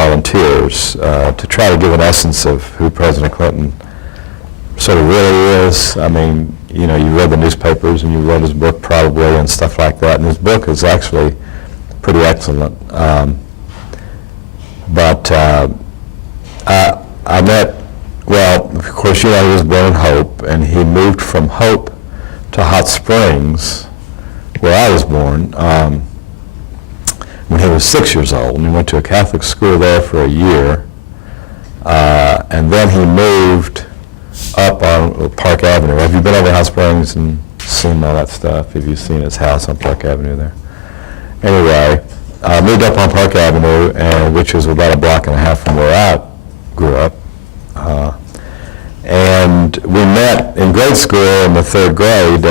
volunteers to try to give an essence of who President Clinton sort of really is. I mean, you know, you read the newspapers and you read his book probably and stuff like that, and his book is actually pretty excellent. But I met, well, of course, you know, he was born in Hope, and he moved from Hope to Hot Springs, where I was born, when he was 6 years old, and he went to a Catholic school there for a year, and then he moved up on Park Avenue. Have you been over Hot Springs and seen all that stuff? Have you seen his house on Park Avenue there? Anyway, moved up on Park Avenue, which is about a block and a half from where I grew up. And we met in grade school in the 3rd grade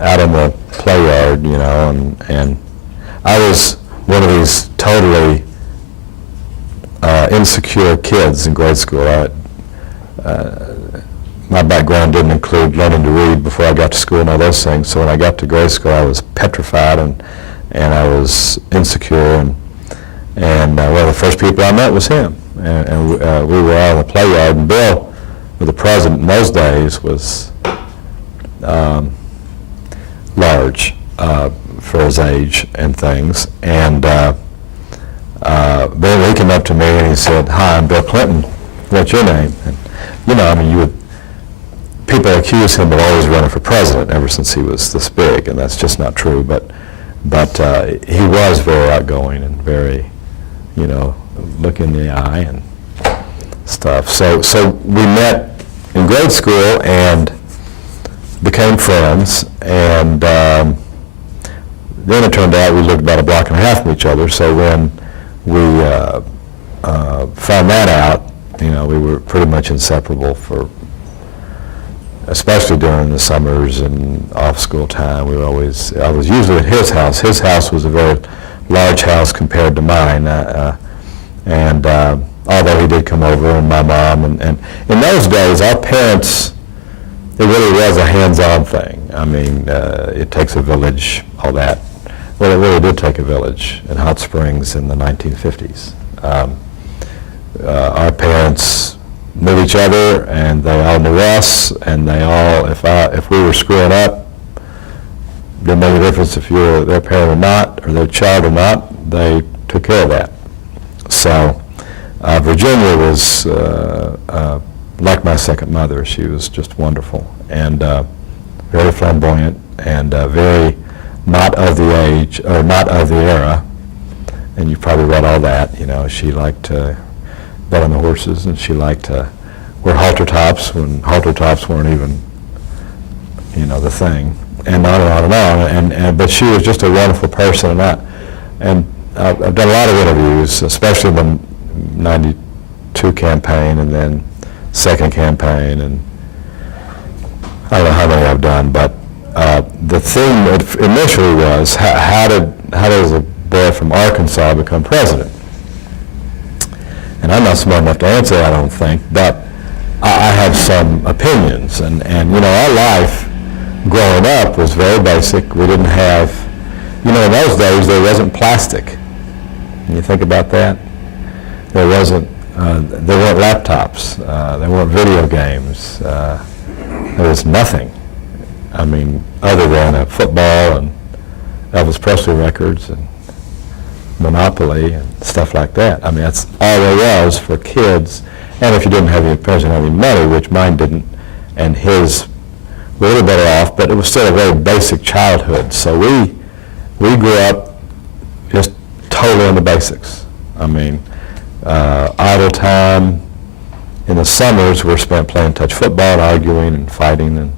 out in the play yard, you know, and I was one of these totally insecure kids in grade school. My background didn't include learning to read before I got to school and all those things, so when I got to grade school I was petrified and I was insecure, and one of the first people I met was him, and we were all in the play yard, and Bill, the president in those days, was large for his age and things, and Bill, he came up to me and he said, "Hi, I'm Bill Clinton. What's your name?" And, you know, I mean, people accuse him of always running for president ever since he was this big, and that's just not true, but he was very outgoing and very, you know, look in the eye and stuff. So we met in grade school and became friends, and then it turned out we lived about a block and a half from each other, so when we found that out, you know, we were pretty much inseparable for, especially during the summers and off-school time. I was usually at his house. His house was a very large house compared to mine, and although he did come over, and my mom, and in those days, our parents, it really was a hands-on thing. I mean, it takes a village, all that. Well, it really did take a village in Hot Springs in the 1950s. Our parents knew each other, and they all knew us, and they all, if we were screwing up, didn't make a difference if you were their parent or not, or their child or not, they took care of that. So Virginia was like my second mother. She was just wonderful, and very flamboyant, and very not of the age, or not of the era, and you probably read all that. You know, she liked to bet on the horses, and she liked to wear halter tops when halter tops weren't even, you know, the thing, and on and on and on. And but she was just a wonderful person, and I've done a lot of interviews, especially the '92 campaign, and then second campaign, and I don't know how many I've done, but the thing initially was how does a boy from Arkansas become president? And I'm not smart enough to answer, I don't think, but I have some opinions. And you know, our life growing up was very basic. We didn't have, you know, in those days there wasn't plastic. Can you think about that? There weren't laptops. There weren't video games. There was nothing. I mean, other than a football and Elvis Presley records and Monopoly and stuff like that. I mean, that's all there was for kids. And if you didn't have your parents didn't have any money, which mine didn't, and his were a little better off, but it was still a very basic childhood. So we grew up just totally on the basics. I mean, idle time in the summers were spent playing touch football and arguing and fighting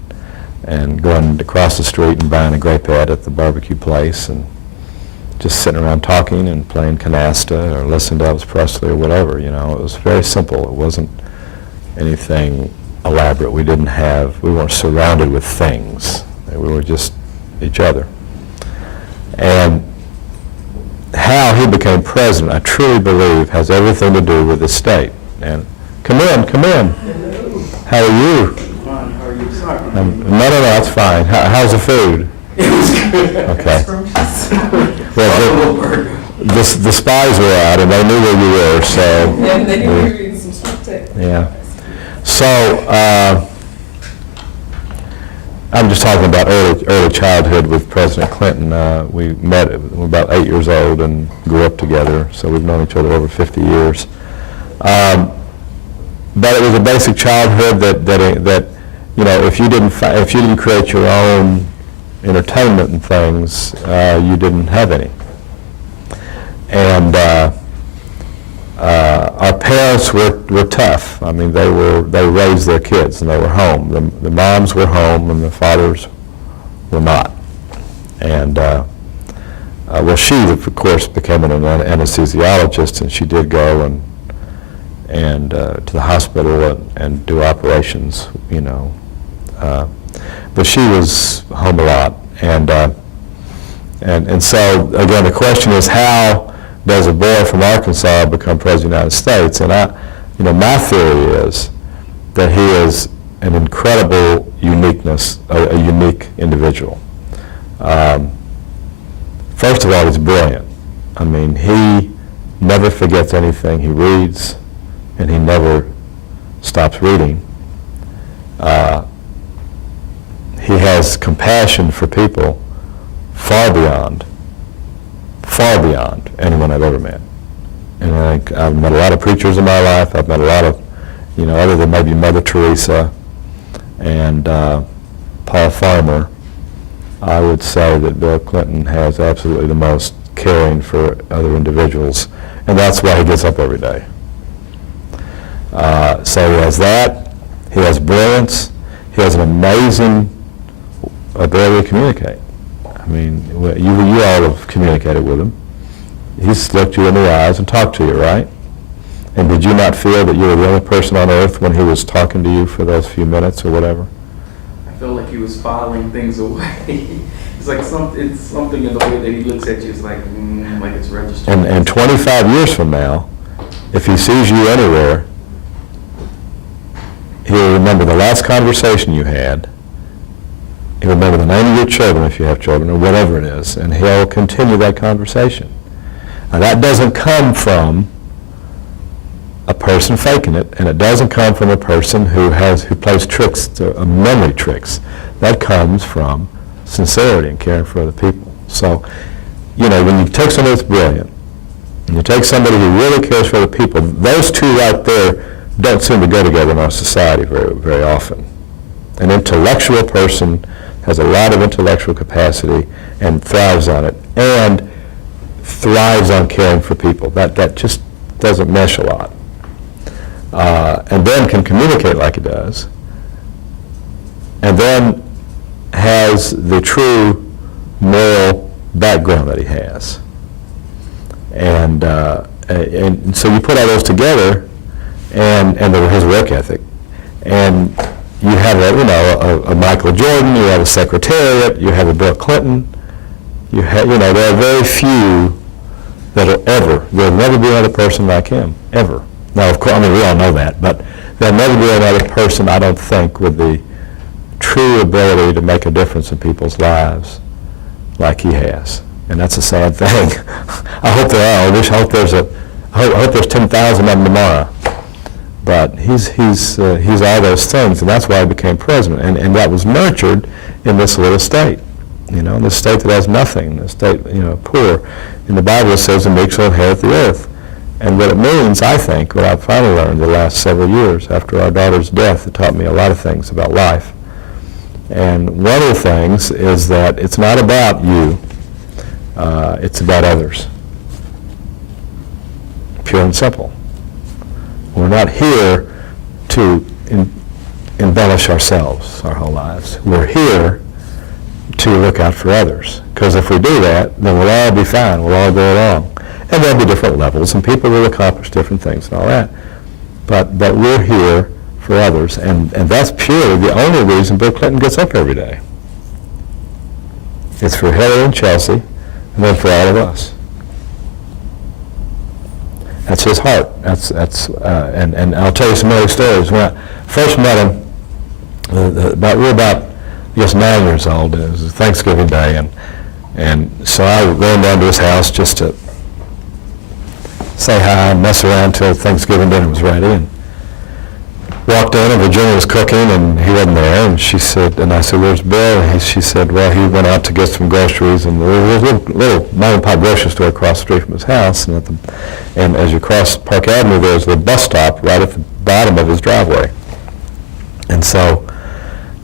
and going across the street and buying a grape head at the barbecue place and just sitting around talking and playing canasta or listening to Elvis Presley or whatever, you know. It was very simple. It wasn't anything elaborate. We weren't surrounded with things. We were just each other. And how he became president, I truly believe, has everything to do with the state. And come in. Hello. How are you? Fine. How are you? Sorry. No, that's fine. How's the food? It was good. Okay. Well, the spies were out, and they knew where you were, so. And they knew we were reading some stuff too. Yeah. So, I'm just talking about early childhood with President Clinton. We met, we were about 8 years old and grew up together, so we've known each other over 50 years. But it was a basic childhood that you know, if you didn't create your own entertainment and things, you didn't have any. And our parents were tough. I mean, they raised their kids and they were home. The moms were home and the fathers were not. And well, she of course became an anesthesiologist, and she did go and to the hospital and do operations, you know. But she was home a lot, and so again, the question is, how does a boy from Arkansas become president of the United States? And you know, my theory is that he is an incredible uniqueness, a unique individual. First of all, he's brilliant. I mean, he never forgets anything he reads, and he never stops reading. He has compassion for people far beyond anyone I've ever met. And I've met a lot of preachers in my life. I've met a lot of, you know, other than maybe Mother Teresa and Paul Farmer, I would say that Bill Clinton has absolutely the most caring for other individuals, and that's why he gets up every day. So he has that, he has brilliance, he has an amazing ability to communicate. I mean, you all have communicated with him. He's looked you in the eyes and talked to you, right? And did you not feel that you were the only person on earth when he was talking to you for those few minutes or whatever? I felt like he was filing things away. It's like it's something in the way that he looks at you is like it's registered. And 25 years from now, if he sees you anywhere, he'll remember the last conversation you had. He'll remember the name of your children, if you have children, or whatever it is, and he'll continue that conversation. Now, that doesn't come from a person faking it, and it doesn't come from a person who plays tricks, memory tricks. That comes from sincerity and caring for other people. So, you know, when you take somebody that's brilliant, and you take somebody who really cares for other people, those two right there don't seem to go together in our society very, very often. An intellectual person has a lot of intellectual capacity and thrives on it, and thrives on caring for people. That just doesn't mesh a lot. And then can communicate like he does, and then has the true moral background that he has. And so you put all those together, and his work ethic, and you have a Michael Jordan, you have a Secretariat, you have a Bill Clinton, there are very few there'll never be another person like him, ever. Now, of course, I mean, we all know that, but there'll never be another person, I don't think, with the true ability to make a difference in people's lives like he has. And that's a sad thing. I hope there are. I hope there's 10,000 of them tomorrow. But he's all those things, and that's why he became president. And that was nurtured in this little state, in this state that has nothing, this state, poor. And the Bible says the meek shall inherit the earth. And what it means, I think, what I've finally learned the last several years after our daughter's death, it taught me a lot of things about life. And one of the things is that it's not about you, it's about others. Pure and simple. We're not here to embellish ourselves our whole lives. We're here to look out for others. Because if we do that, then we'll all be fine. We'll all go along. And there'll be different levels, and people will accomplish different things and all that. But we're here for others, and that's purely the only reason Bill Clinton gets up every day. It's for Hillary and Chelsea, and then for all of us. That's his heart. And I'll tell you some other stories. When I first met him, we were about 9 years old. It was Thanksgiving Day, and so I was going down to his house just to say hi, mess around till Thanksgiving dinner was ready, and walked in, and Virginia was cooking, and he wasn't there, and she said, and I said, where's Bill? And she said, well, he went out to get some groceries, and there was a little mom-and-pop grocery store across the street from his house, and as you cross Park Avenue, there's the bus stop right at the bottom of his driveway. And so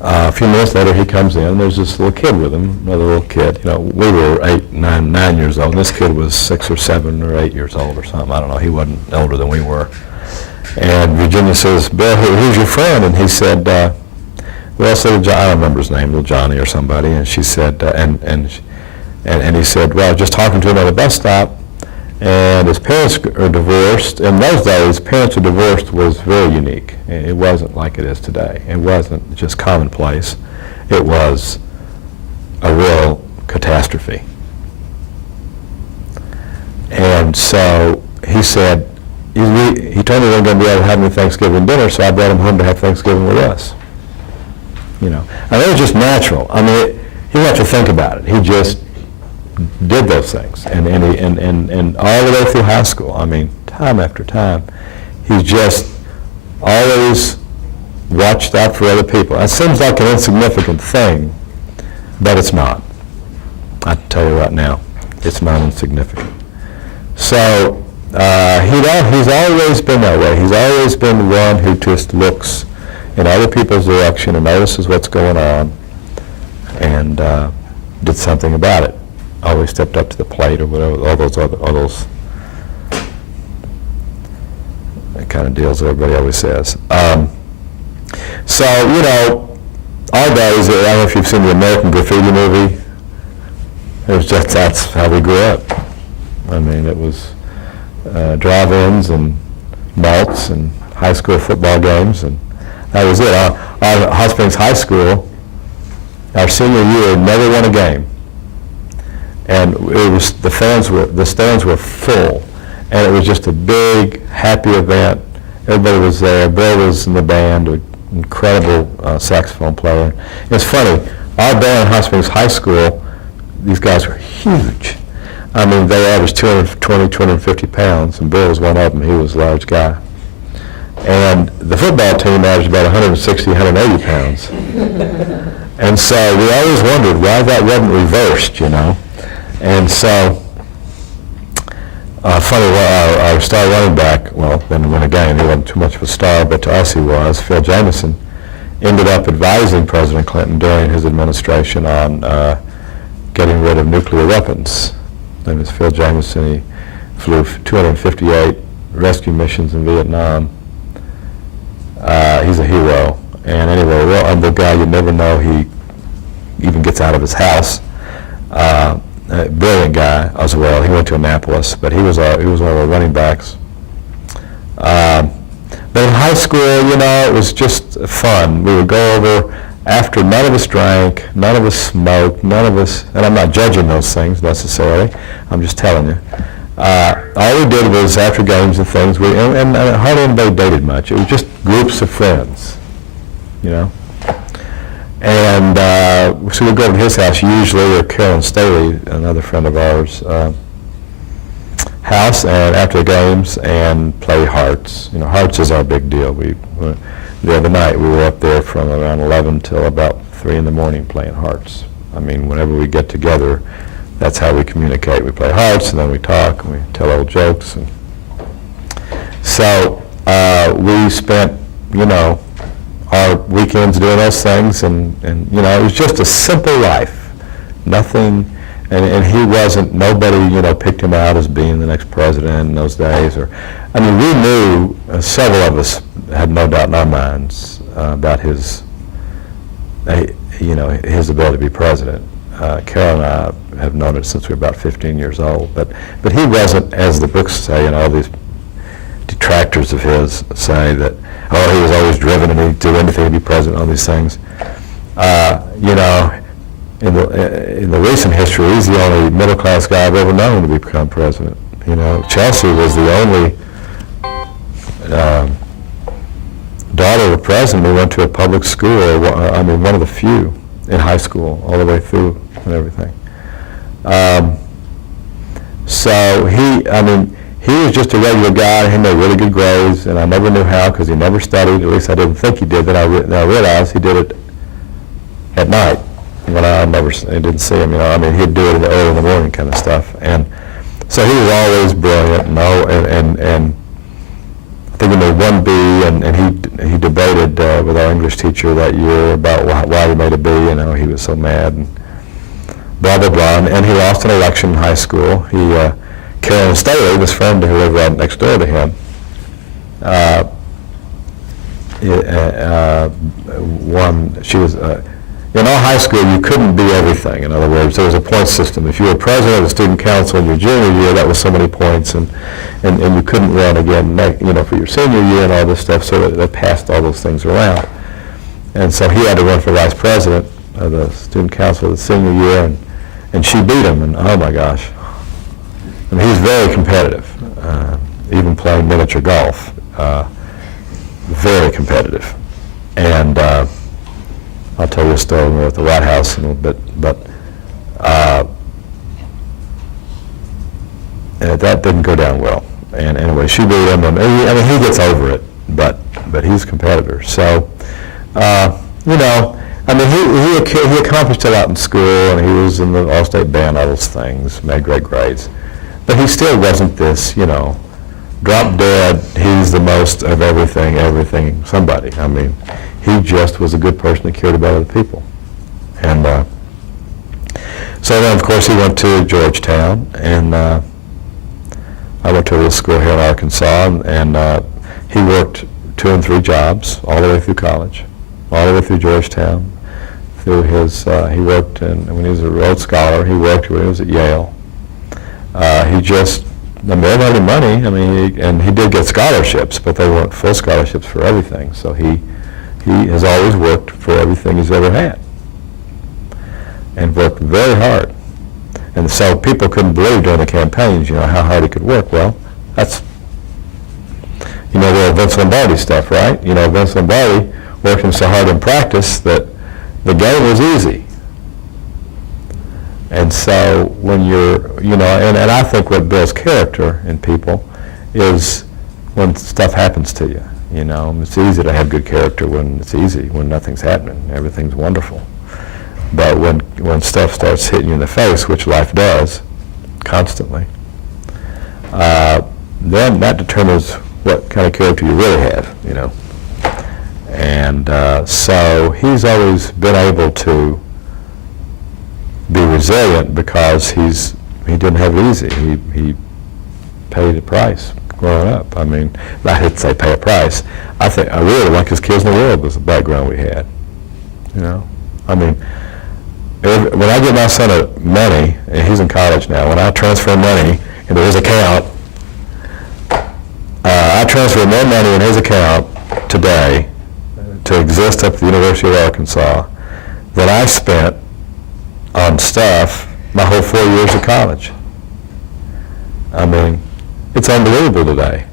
a few minutes later, he comes in, and there's this little kid with him, another little kid. You know, we were 9 years old, and this kid was 6 or 7 or 8 years old or something. I don't know. He wasn't older than we were. And Virginia says, Bill, who's your friend? And he said, well, I don't remember his name, little Johnny or somebody. And she said, and he said, well, just talking to him at the bus stop, and his parents are divorced. In those days, parents are divorced was very unique. It wasn't like it is today. It wasn't just commonplace. It was a real catastrophe. And so he said, he told me we weren't going to be able to have any Thanksgiving dinner, so I brought him home to have Thanksgiving with us. You know, and it was just natural. I mean, he didn't have to think about it. He just did those things, and all the way through high school. I mean, time after time, he just always watched out for other people. It seems like an insignificant thing, but it's not. I can tell you right now, it's not insignificant. So. He's always been that way. He's always been one who just looks in other people's direction and notices what's going on and did something about it. Always stepped up to the plate or whatever, all those kind of deals that everybody always says. So, you know, our days, I don't know if you've seen the American Graffiti movie. It was just, that's how we grew up. I mean, it was drive-ins and malts and high school football games, and that was it. Our Hot Springs High School, our senior year, never won a game, and it was the stands were full, and it was just a big, happy event. Everybody was there. Bill was in the band, an incredible saxophone player. It's funny. Our band, Hot Springs High School, these guys were huge. I mean, they averaged 220, 250 pounds, and Bill was one of them. He was a large guy. And the football team averaged about 160, 180 pounds. And so we always wondered why that wasn't reversed, you know. And so, funny, our star running back, well, didn't win a game. He wasn't too much of a star, but to us he was. Phil Jameson ended up advising President Clinton during his administration on getting rid of nuclear weapons. His name is Phil Jameson. He flew 258 rescue missions in Vietnam. He's a hero. And anyway, well, I'm the guy you never know he even gets out of his house. Brilliant guy as well. He went to Annapolis, but he was one of our running backs. But in high school, you know, it was just fun. We would go over after, none of us drank, none of us smoked, none of us, and I'm not judging those things necessarily, I'm just telling you. All we did was after games and things, and hardly anybody dated much. It was just groups of friends, you know. And so we'd go to his house usually, or Carolyn Staley, another friend of ours, house, and after the games, and play hearts. You know, hearts is our big deal. The other night we were up there from around 11 till about 3 in the morning playing hearts. I mean, whenever we get together, that's how we communicate. We play hearts, and then we talk, and we tell old jokes. And so we spent, you know, our weekends doing those things, and you know, it was just a simple life. Nothing, and he wasn't, nobody, you know, picked him out as being the next president in those days. Or, I mean, we knew, several of us had no doubt in our minds about his, you know, his ability to be president. Carol and I have known it since we were about 15 years old, but he wasn't, as the books say, and all these detractors of his say that, oh, he was always driven and he'd do anything to be president, all these things. You know, in the recent history, he's the only middle-class guy I've ever known to become president. You know, Chelsea was the only daughter of the president who went to a public school, I mean, one of the few in high school, all the way through and everything. So he he was just a regular guy. He made really good grades, and I never knew how because he never studied. At least I didn't think he did. Then I realized he did it at night when I didn't see him. I mean, he'd do it early in the morning kind of stuff. And so he was always brilliant, and I think he made 1B, and he debated with our English teacher that year about why he made a B. He was so mad, and blah, blah, blah. And he lost an election in high school. Carolyn Staley, this friend who lived right next door to him, won. She was, in our high school, you couldn't be everything. In other words, there was a point system. If you were president of the student council in your junior year, that was so many points, and you couldn't run again, for your senior year and all this stuff, so they passed all those things around. And so he had to run for vice president of the student council the senior year, and she beat him, and oh my gosh. I mean, he's very competitive, even playing miniature golf, very competitive. And I'll tell you a story when we were at the White House in a little bit, but that didn't go down well. And anyway, she beat him, and he gets over it, but he's a competitor. So, he accomplished a lot in school, and he was in the all-state band, all those things, made great grades. But he still wasn't this, drop dead, he's the most of everything, somebody. I mean, he just was a good person that cared about other people. And so then, of course, he went to Georgetown, and I went to a little school here in Arkansas, and he worked 2 and 3 jobs all the way through college, all the way through Georgetown. Through his, he worked, when he was a Rhodes Scholar, he worked when he was at Yale. He just made any money. I mean, and he did get scholarships, but they weren't full scholarships for everything. So he has always worked for everything he's ever had, and worked very hard. And so people couldn't believe during the campaigns, how hard he could work. Well, that's, the Vince Lombardi stuff, right? Vince Lombardi worked him so hard in practice that the game was easy. And so when you're, and I think what builds character in people is when stuff happens to you. It's easy to have good character when it's easy, when nothing's happening, everything's wonderful. But when stuff starts hitting you in the face, which life does constantly, then that determines what kind of character you really have, And so he's always been able to be resilient because he didn't have it easy. He paid a price growing up. I mean, I didn't say pay a price. I think I really like his kids in the world was the background we had. I mean, when I give my son money, and he's in college now, when I transfer money into his account, I transfer more money in his account today to exist up at the University of Arkansas than I spent on stuff my whole 4 years of college. I mean, it's unbelievable today.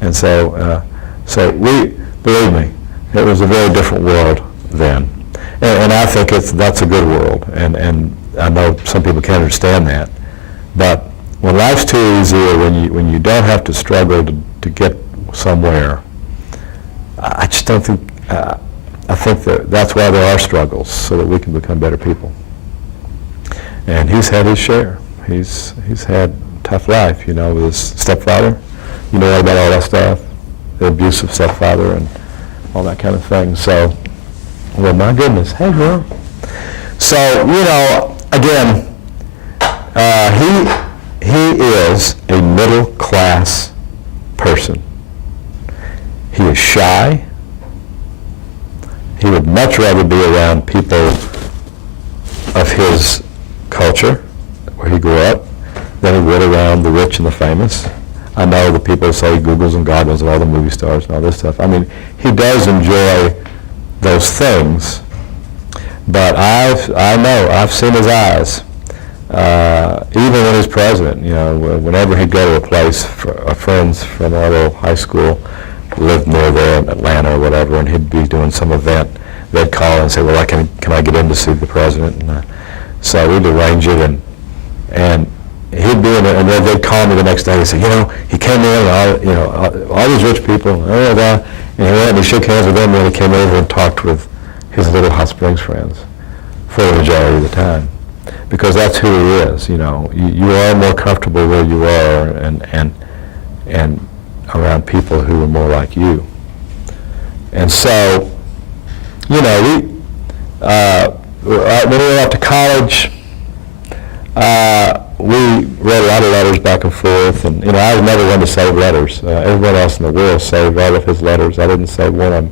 And so believe me, it was a very different world then. And I think that's a good world. And I know some people can't understand that. But when life's too easy, or when you don't have to struggle to get somewhere, I just don't think, I think that's why there are struggles, so that we can become better people. And he's had his share. He's had a tough life, with his stepfather. You know about all that stuff, the abusive stepfather and all that kind of thing. So, well, my goodness, hey girl. So, again, he is a middle class person. He is shy. He would much rather be around people of his culture, where he grew up, than he would around the rich and the famous. I know the people say Googles and goggles and all the movie stars and all this stuff. I mean, he does enjoy those things, but I've seen his eyes. Even when he's president, whenever he'd go to a place, friends from our little high school lived near there in Atlanta or whatever, and he'd be doing some event, they'd call and say, well, can I get in to see the president? And so we'd arrange it, and he'd be in there, and then they'd call me the next day and say, he came in, and all these rich people, and he went and he shook hands with them, and then he came over and talked with his little Hot Springs friends for the majority of the time, because that's who he is. You are more comfortable where you are, and around people who are more like you. And so, when we went out to college, we wrote a lot of letters back and forth, and I was never one to save letters. Everyone else in the world saved all of his letters. I didn't save one of them.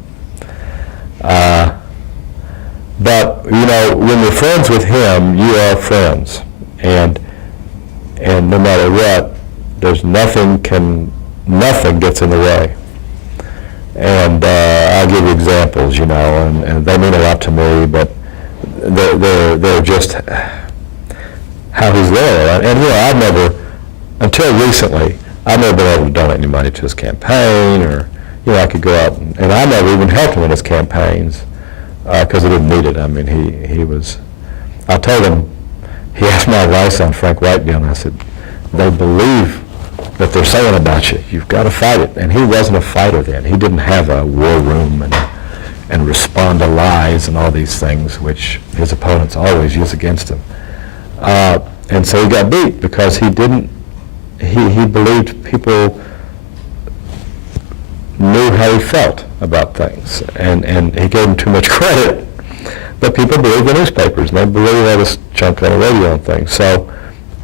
But when you're friends with him, you are friends, and no matter what, there's nothing gets in the way. And I'll give you examples, and they mean a lot to me, but they're just how he's there. And I've never, until recently, I've never been able to donate any money to his campaign, or I could go out and I never even helped him in his campaigns because he didn't need it. I mean, he was. I told him, he asked my advice on Frank White deal, and I said, they believe that they're saying about you. You've got to fight it. And he wasn't a fighter then. He didn't have a war room and respond to lies and all these things, which his opponents always use against him. And so he got beat because he didn't. He believed people knew how he felt about things, and he gave him too much credit. But people believe the newspapers, and they believe all this junk on the radio and things. So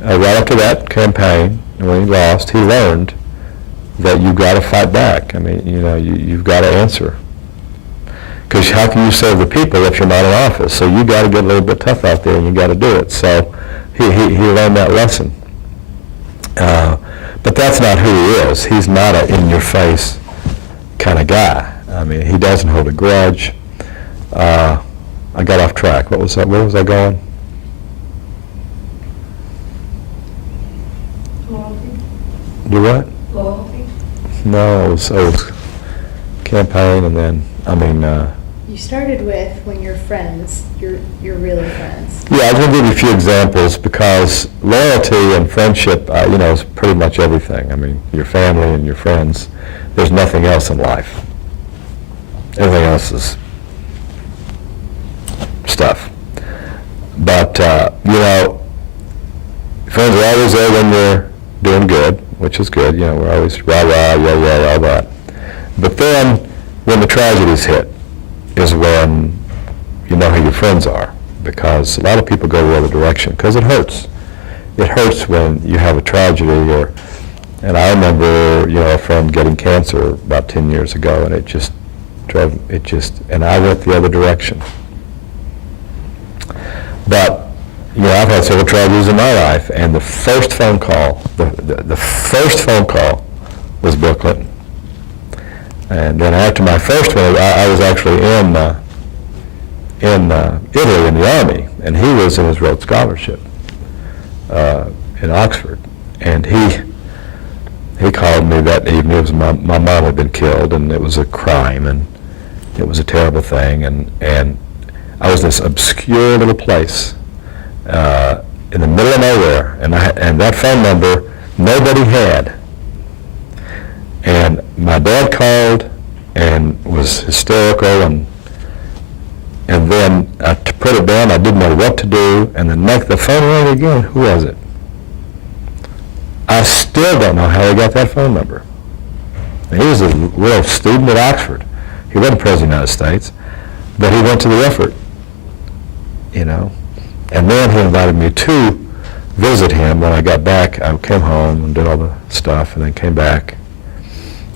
right after that campaign, when he lost, he learned that you've got to fight back. I mean, you've got to answer. Because how can you serve the people if you're not in office? So you got to get a little bit tough out there, and you got to do it. So he learned that lesson. But that's not who he is. He's not an in-your-face kind of guy. I mean, he doesn't hold a grudge. I got off track. What was that? Where was I going? Loyalty. Do what? Loyalty. No, it was campaign, and then, You started with when you're friends, you're really friends. yeah, I was going to give you a few examples, because loyalty and friendship, is pretty much everything. I mean, your family and your friends, there's nothing else in life. Everything else is stuff. But, friends are always there when you're doing good, which is good. We're always rah, rah, yeah, all that. But then, when the tragedies hit, is when you know who your friends are, because a lot of people go the other direction, because it hurts. It hurts when you have a tragedy, and I remember, a friend getting cancer about 10 years ago, and and I went the other direction. But, I've had several tragedies in my life, and the first phone call, the first phone call was Bill Clinton. And then after my first one, I was actually in Italy in the Army, and he was in his Rhodes Scholarship in Oxford. And he called me that evening. It was my mom had been killed, and it was a crime, and it was a terrible thing. And I was in this obscure little place in the middle of nowhere, and that phone number nobody had. And my dad called and was hysterical, and then to put it down, I didn't know what to do, and the phone rang again. Who was it? I still don't know how he got that phone number. And he was a real student at Oxford. He wasn't President of the United States, but he went to the effort, And then he invited me to visit him. When I got back, I came home and did all the stuff, and then came back.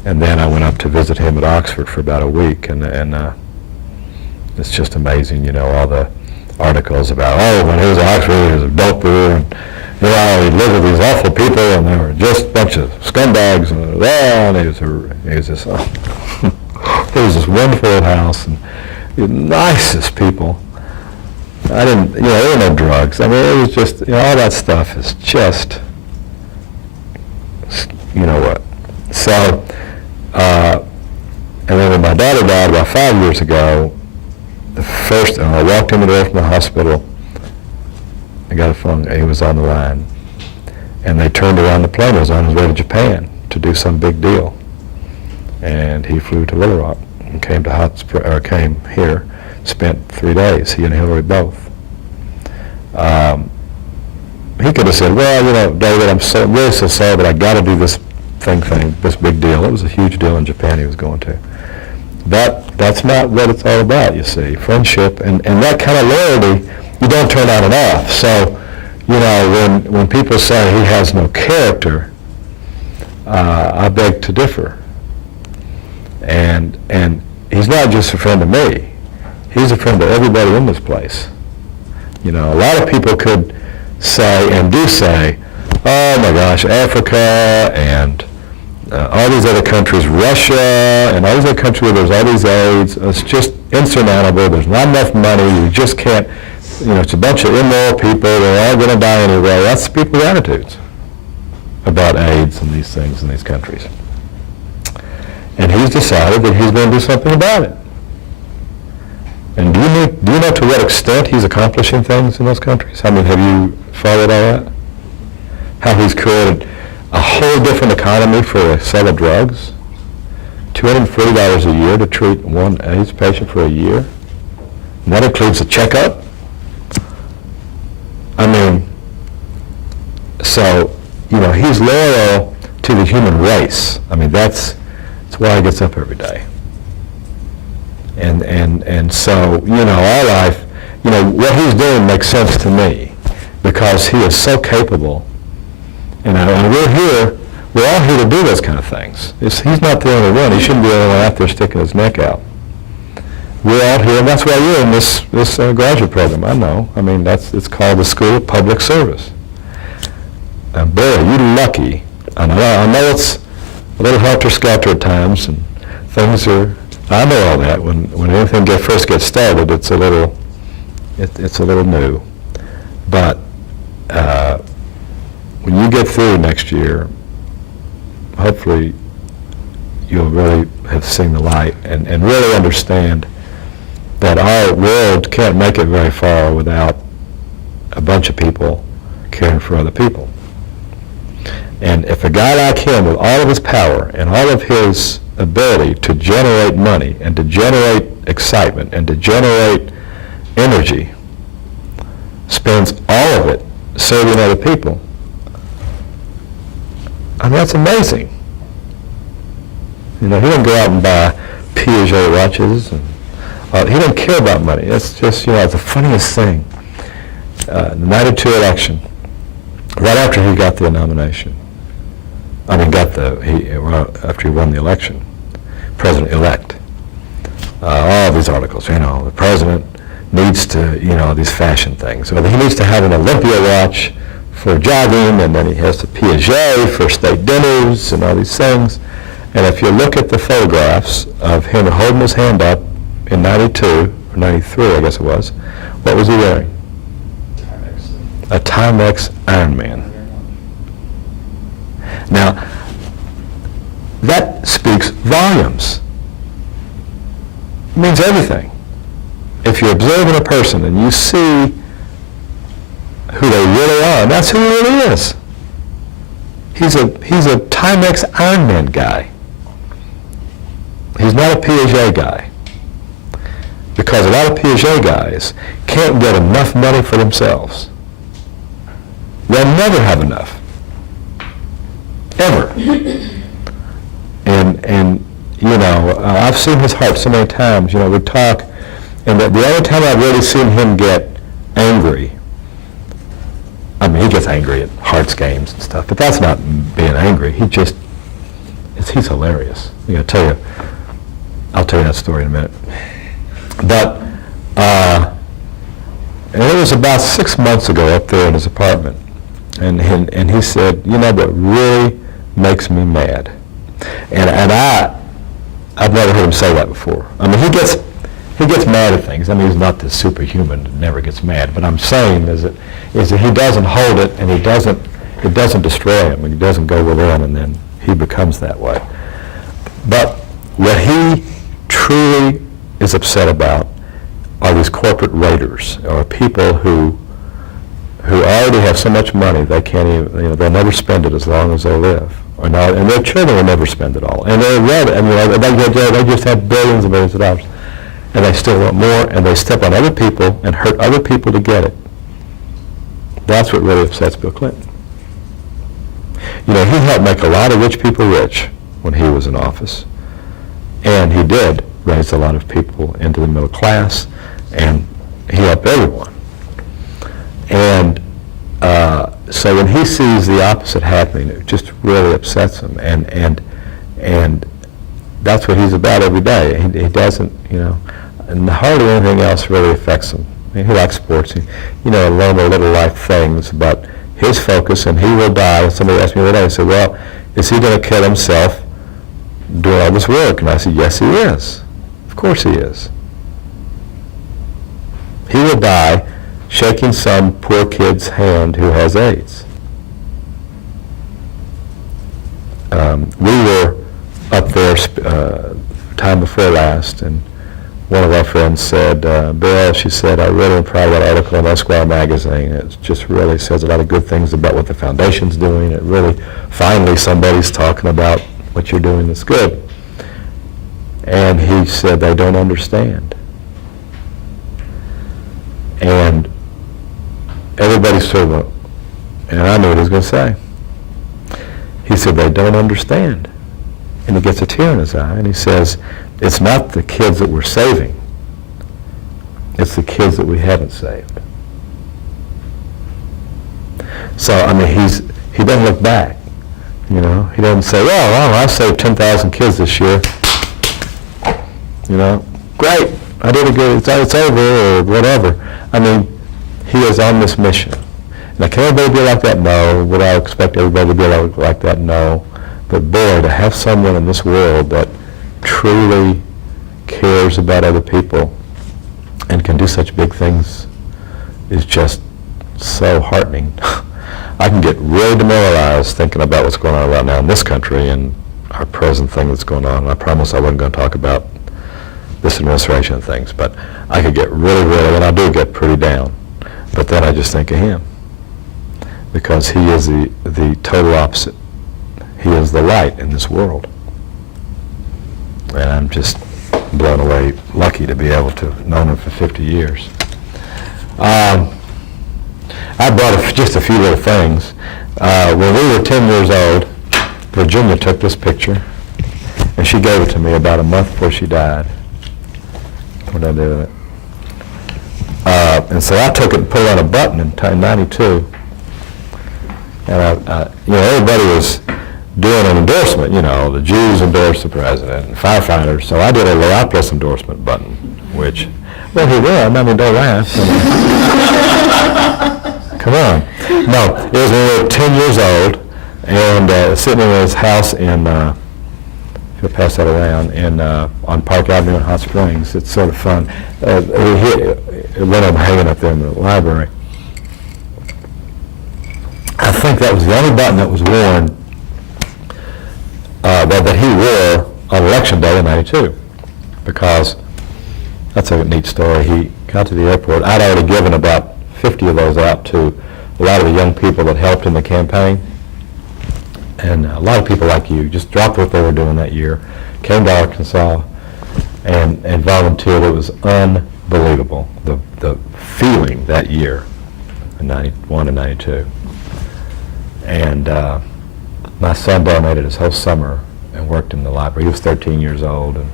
And then I went up to visit him at Oxford for about a week, and it's just amazing, all the articles about, when he was at Oxford, he was a doper, and he lived with these awful people, and they were just a bunch of scumbags, and he was this, it was this wonderful little house, and the nicest people. There were no drugs. I mean, it was just, all that stuff is just, what. So, and then when my daughter died about 5 years ago, and I walked in the door from the hospital, I got a phone, he was on the line. And they turned around the plane. He was on his way to Japan to do some big deal. And he flew to Little Rock and came here, spent 3 days, he and Hillary both. He could have said, well, David, I'm really so sorry, but I got to do this this big deal. It was a huge deal in Japan he was going to. That's not what it's all about, you see. Friendship and that kind of loyalty, you don't turn on and off. So, when people say he has no character, I beg to differ. And he's not just a friend of me. He's a friend of everybody in this place. A lot of people could say, and do say, oh my gosh, Africa and all these other countries, Russia and all these other countries where there's all these AIDS, it's just insurmountable, there's not enough money, you just can't, it's a bunch of immoral people, they're all going to die anyway. That's people's attitudes about AIDS and these things in these countries. And he's decided that he's going to do something about it. And do you know to what extent he's accomplishing things in those countries? I mean, have you followed all that? How he's created a whole different economy for the sale of drugs, $240 a year to treat one AIDS patient for a year. And that includes a checkup. I mean, so, he's loyal to the human race. I mean, that's why he gets up every day. And so, our life, what he's doing makes sense to me because he is so capable. And we're all here to do those kind of things. He's not the only one. He shouldn't be the only one out there sticking his neck out. We're all here, and that's why you're in this graduate program. I know. I mean, it's called the School of Public Service. And boy, are you lucky. I know it's a little helter-skelter at times, and things are. I know all that. When anything first gets started, it's a little new. But when you get through next year, hopefully you'll really have seen the light and really understand that our world can't make it very far without a bunch of people caring for other people. And if a guy like him, with all of his power and all of his ability to generate money and to generate excitement and to generate energy, spends all of it serving other people, I mean, that's amazing. He doesn't go out and buy Piaget watches. And, he doesn't care about money. It's just, it's the funniest thing. The 92 election, right after he got the nomination, after he won the election, President-elect, all these articles, the president needs to, these fashion things. Well, he needs to have an Olympia watch for jogging, and then he has the Piaget for state dinners and all these things. And if you look at the photographs of him holding his hand up in 92, or 93, I guess it was, what was he wearing? A Timex Ironman. Now, that speaks volumes. It means everything. If you're observing a person and you see who they really are, and that's who he really is. He's a Timex Ironman guy. He's not a Piaget guy. Because a lot of Piaget guys can't get enough money for themselves. They'll never have enough. Ever. And I've seen his heart so many times. We talk, and the only time I've really seen him get angry, I mean, he gets angry at Hearts games and stuff, but that's not being angry. He's hilarious. I'll tell you that story in a minute. But, and it was about 6 months ago up there in his apartment, and he said, what really makes me mad, and I've never heard him say that before. I mean, he gets mad at things. I mean, he's not this superhuman that never gets mad. But I'm saying is that he doesn't hold it, and it doesn't destroy him, and he doesn't go within, and then he becomes that way. But what he truly is upset about are these corporate raiders, or people who who already have so much money they can't even, they'll never spend it as long as they live. Or not, and their children will never spend it all. And they're ready, they just have billions and billions of dollars. And they still want more, and they step on other people and hurt other people to get it. That's what really upsets Bill Clinton. He helped make a lot of rich people rich when he was in office. And he did raise a lot of people into the middle class, and he helped everyone. And so when he sees the opposite happening, it just really upsets him. And that's what he's about every day. He doesn't, and hardly anything else really affects him. He likes sports. Learn the little life things, but his focus, and he will die. Somebody asked me the other day, I said, well, is he going to kill himself doing all this work? And I said, yes, he is. Of course he is. He will die shaking some poor kid's hand who has AIDS. We were up there time before last, and one of our friends said, Bill, she said, I really am proud of that article in Esquire magazine. It just really says a lot of good things about what the foundation's doing. It really, finally, somebody's talking about what you're doing that's good. And he said, they don't understand. And everybody sort of, and I knew what he was going to say. He said, they don't understand. And he gets a tear in his eye, and he says, it's not the kids that we're saving. It's the kids that we haven't saved. So, he doesn't look back. He doesn't say, well, I saved 10,000 kids this year. Great, I did a good, it's over, or whatever. He is on this mission. Now, can everybody be like that? No. Would I expect everybody to be like that? No. But boy, to have someone in this world that truly cares about other people and can do such big things is just so heartening. I can get really demoralized thinking about what's going on right now in this country and our present thing that's going on. And I promise I wasn't going to talk about this administration and things, but I could get really, and I do get pretty down. But then I just think of him, because he is the total opposite. He is the light in this world. And I'm just blown away, lucky to be able to have known him for 50 years. I brought just a few little things. When we were 10 years old, Virginia took this picture, and she gave it to me about a month before she died. What did I do with it? And so I took it and put it on a button in 92. And everybody was doing an endorsement, the Jews endorsed the president, and firefighters. So I did a Leopoulos endorsement button, which, well, he won. Don't laugh. Come on. No, it was when we were 10 years old, and sitting in his house in, if you'll pass that around, on Park Avenue in Hot Springs. It's sort of fun. One of them hanging up there in the library. I think that was the only button that was worn, that he wore on Election Day in '92, because that's a neat story. He got to the airport. I'd already given about 50 of those out to a lot of the young people that helped in the campaign. And a lot of people like you just dropped what they were doing that year, came to Arkansas, and volunteered. It was unbelievable, the feeling that year in 91 and 92. And my son donated his whole summer and worked in the library. He was 13 years old, and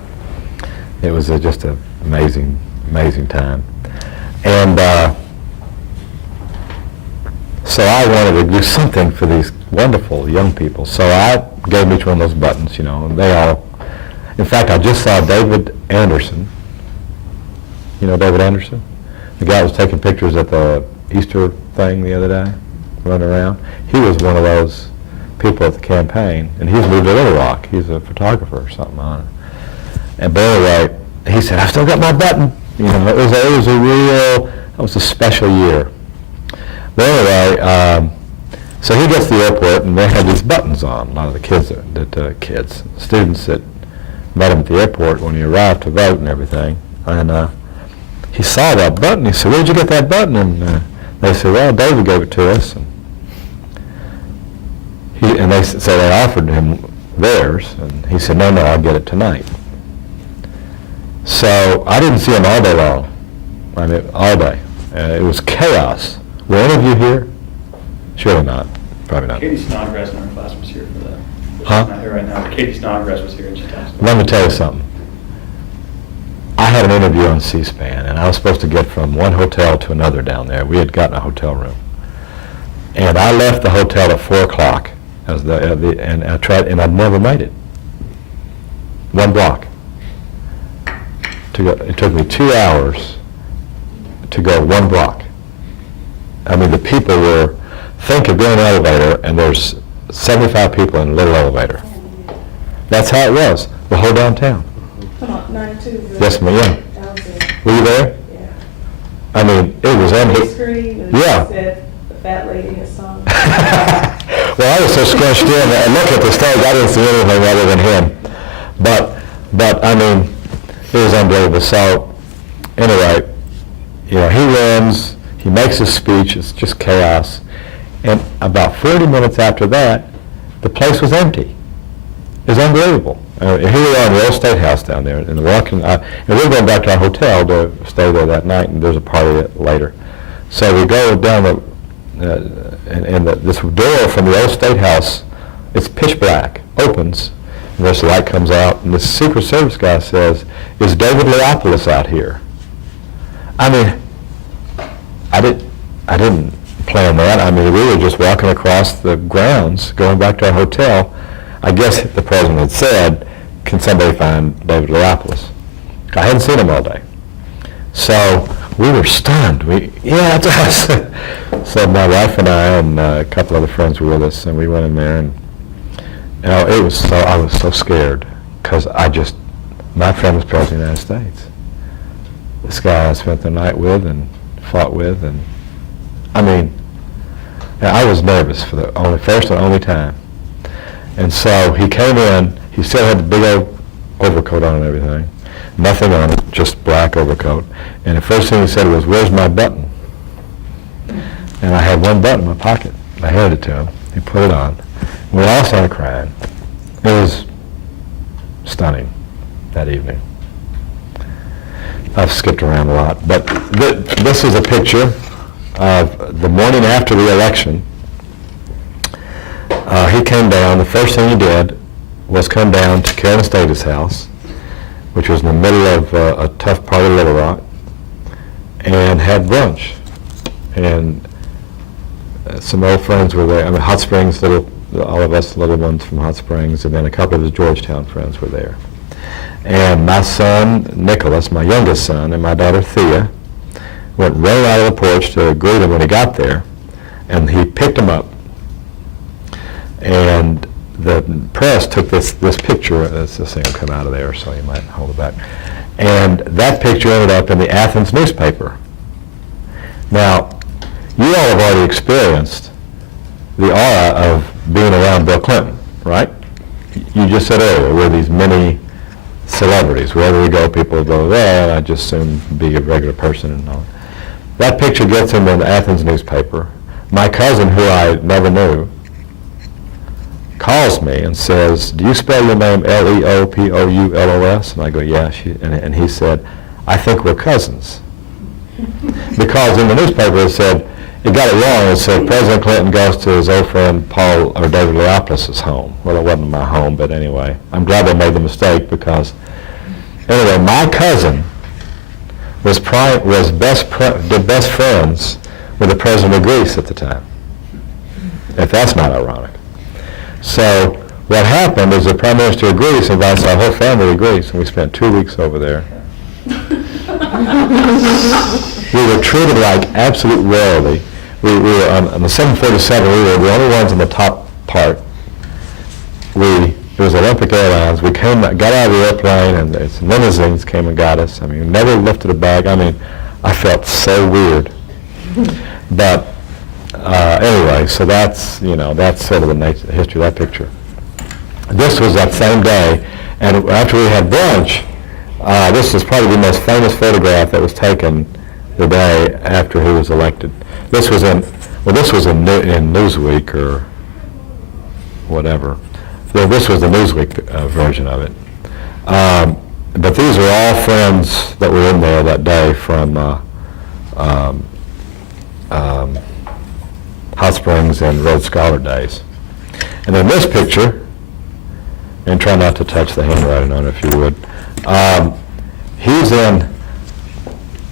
it was just an amazing, amazing time. And so I wanted to do something for these wonderful young people. So I gave them each one of those buttons, and they all, in fact, I just saw David Anderson. You know David Anderson? The guy who was taking pictures at the Easter thing the other day, running around. He was one of those people at the campaign, and he's moved to Little Rock. He's a photographer or something on it. And but anyway, he said, I still got my button. It was a special year. But anyway, so he gets to the airport, and they had these buttons on. A lot of the students that met him at the airport when he arrived to vote and everything. And he saw that button. He said, where'd you get that button? And They said, well, David gave it to us. So they offered him theirs, and he said, no, I'll get it tonight. So I didn't see him all day long. I mean, all day. It was chaos. Were any of you here? Surely not. Probably not. Katie Snodgrass in our class was here for that. But Huh? She's not here right now. But Katie Snodgrass was here and she texted. Let me tell you something. I had an interview on C-SPAN, and I was supposed to get from one hotel to another down there. We had gotten a hotel room. And I left the hotel at 4 o'clock, and I tried, and I'd never made it. 1 block. It took me 2 hours to go 1 block. I mean, the people were, think of going in an elevator, and there's 75 people in a little elevator. That's how it was, the whole downtown. Come on, 92. Yes, ma'am, yeah. That was it. Were you there? Yeah. I mean, it was Big unbelievable. screen, and Yeah. it said, the fat lady has sung. Well, I was so scrunched in, and look at the stage, I didn't see anything other than him. But I mean, it was unbelievable. So, anyway, you know, he wins, he makes his speech, it's just chaos. And about 40 minutes after that, the place was empty. It was unbelievable. Here we are in the old State House down there, and we're going back to our hotel to stay there that night, and there's a party later. So we go down this door from the old State House, it's pitch black, opens, and this light comes out, and the Secret Service guy says, "Is David Leopoulos out here?" I mean, I didn't plan that. I mean, we were just walking across the grounds, going back to our hotel. I guess the president had said, "Can somebody find David Leopoulos?" I hadn't seen him all day. So we were stunned. Yeah, it's us. So my wife and I and a couple other friends were with us, and we went in there, and you know, I was so scared, because my friend was president of the United States. This guy I spent the night with and fought with, and I mean, I was nervous for the first and only time. And so he came in, he still had the big old overcoat on and everything, nothing on it, just black overcoat. And the first thing he said was, "Where's my button?" And I had 1 button in my pocket. I handed it to him. He put it on. We all started crying. It was stunning that evening. I've skipped around a lot, but this is a picture of the morning after the election. He came down. The first thing he did was come down to Karen Status' house, which was in the middle of a tough part of Little Rock, and had brunch. And some old friends were there. I mean, Hot Springs, all of us little ones from Hot Springs, and then a couple of his Georgetown friends were there. And my son, Nicholas, my youngest son, and my daughter, Thea, went running out of the porch to greet him when he got there, and he picked him up. And the press took this picture. This thing will come out of there, so you might hold it back. And that picture ended up in the Athens newspaper. Now, you all have already experienced the aura of being around Bill Clinton, right? You just said earlier, we're these mini celebrities. Wherever we go, people go, well, I just soon be a regular person and all. That picture gets in the Athens newspaper. My cousin, who I never knew, calls me and says, "Do you spell your name Leopoulos?" And I go, "Yeah." And he said, "I think we're cousins." Because in the newspaper it said, it got it wrong. It said President Clinton goes to his old friend David Leopoulos' home. Well, it wasn't my home, but anyway, I'm glad they made the mistake, because anyway, my cousin was best friends with the president of Greece at the time. If that's not ironic. So what happened is the Prime Minister of Greece invites our whole family to Greece, and we spent 2 weeks over there. We were treated like absolute royalty. We were on the 747, we were the only ones in the top part. It was Olympic Airlines. We got out of the airplane, and its limousines came and got us. I mean, we never lifted a bag. I mean, I felt so weird. But anyway, so that's sort of the history of that picture. This was that same day, and after we had brunch, this is probably the most famous photograph that was taken the day after he was elected. this was in Newsweek or whatever. Well, this was the Newsweek version of it. But these are all friends that were in there that day from Hot Springs and Rhodes Scholar days. And then this picture, and try not to touch the handwriting on it if you would, he's in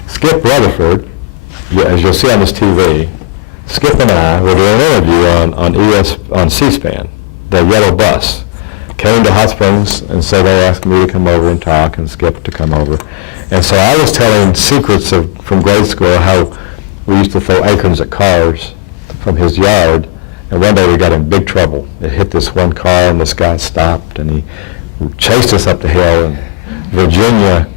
Skip Rutherford, as you'll see on this TV. Skip and I were doing an interview on C-SPAN, the yellow bus. Came to Hot Springs, and so they asked me to come over and talk, and Skip to come over. And so I was telling secrets from grade school, how we used to throw acorns at cars from his yard, and one day we got in big trouble. It hit this one car, and this guy stopped, and he chased us up the hill, and Virginia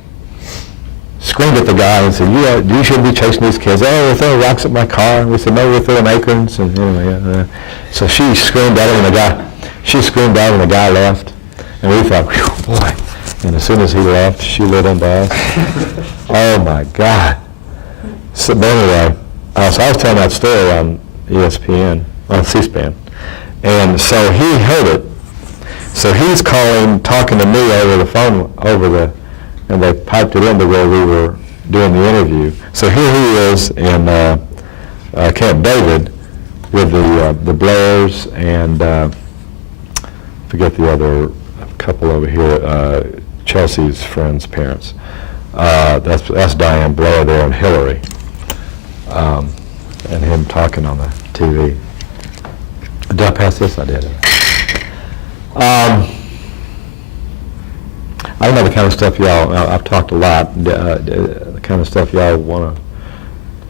screamed at the guy and said, you shouldn't be chasing these kids. Oh, they're throwing rocks at my car. And we said, no, we're throwing acorns. And anyway, so she screamed at him, and the guy left. And we thought, whew, boy. And as soon as he left, she lit into us. Oh, my God. So, but anyway, so I was telling that story on ESPN, on C-SPAN. And so he heard it. So he's talking to me over the phone, and they piped it into where we were doing the interview. So here he is in Camp David with the Blairs and forget the other couple over here, Chelsea's friends' parents. That's Diane Blair there and Hillary, and him talking on the TV. Did I pass this? I did. I don't know the kind of stuff y'all, I've talked a lot, the kind of stuff y'all want to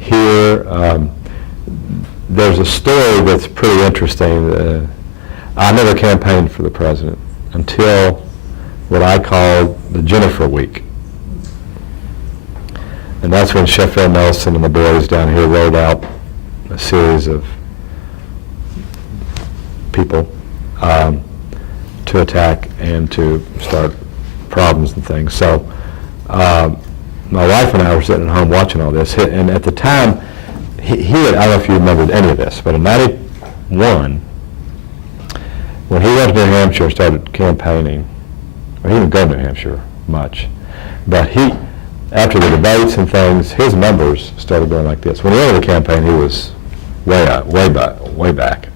hear. There's a story that's pretty interesting. I never campaigned for the president until what I called the Jennifer Week. And that's when Sheffield Nelson and the boys down here wrote out a series of people to attack and to start problems and things. So my wife and I were sitting at home watching all this, and at the time, he had, I don't know if you remembered any of this, but in '91, when he went to New Hampshire and started campaigning, well, he didn't go to New Hampshire much, but after the debates and things, his numbers started going like this. When he entered the campaign, he was way back.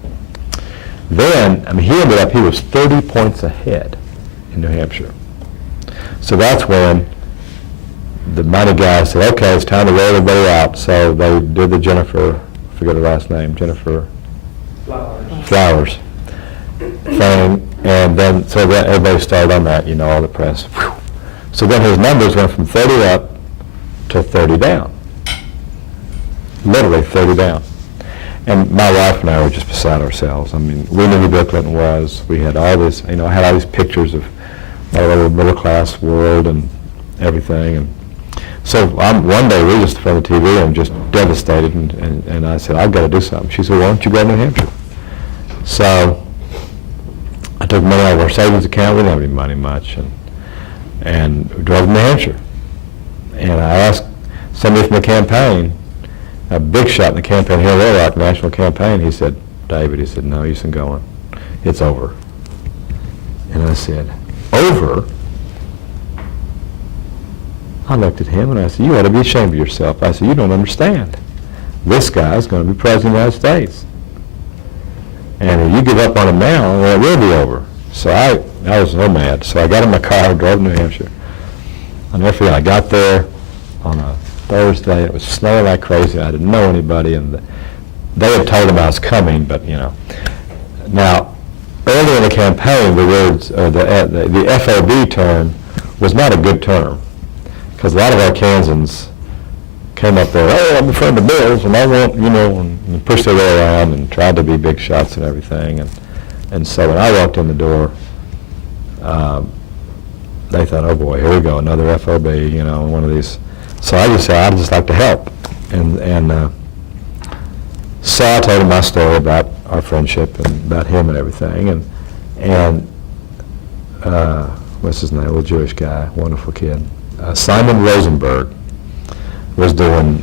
Then, he was 30 points ahead in New Hampshire. So that's when the money guys said, okay, it's time to roll everybody out. So they did the Jennifer, I forget her last name, Jennifer Flowers thing. And then, so that everybody started on that, all the press. Whew. So then his numbers went from 30 up to 30 down. Literally 30 down. And my wife and I were just beside ourselves. We knew who Bill Clinton was. We had all this, I had all these pictures of our little middle-class world and everything. And so one day we were just in front of the TV and just devastated, and I said, I've got to do something. She said, why don't you go to New Hampshire? So I took money out of our savings account. We didn't have any money much, and drove to New Hampshire. And I asked somebody from the campaign, a big shot in the campaign here in Little Rock, national campaign. He said, David, he said, no use in going. It's over. And I said, over? I looked at him and I said, you ought to be ashamed of yourself. I said, you don't understand. This guy's going to be president of the United States. And if you give up on him now, well, it will be over. So I was so mad. So I got in my car and drove to New Hampshire. I'll never forget, I got there on a Thursday. It was snowing like crazy. I didn't know anybody, and they had told him I was coming, but Now, early in the campaign, the words, the FOB term was not a good term, because a lot of our Kansans came up there, oh, I'm a friend of Bill's, and I want, and pushed their way around and tried to be big shots and everything. And so when I walked in the door, they thought, oh boy, here we go, another FOB, one of these. So I just said, I'd just like to help. And so I told him my story about our friendship and about him and everything. And what's his name, a little Jewish guy, wonderful kid. Simon Rosenberg was doing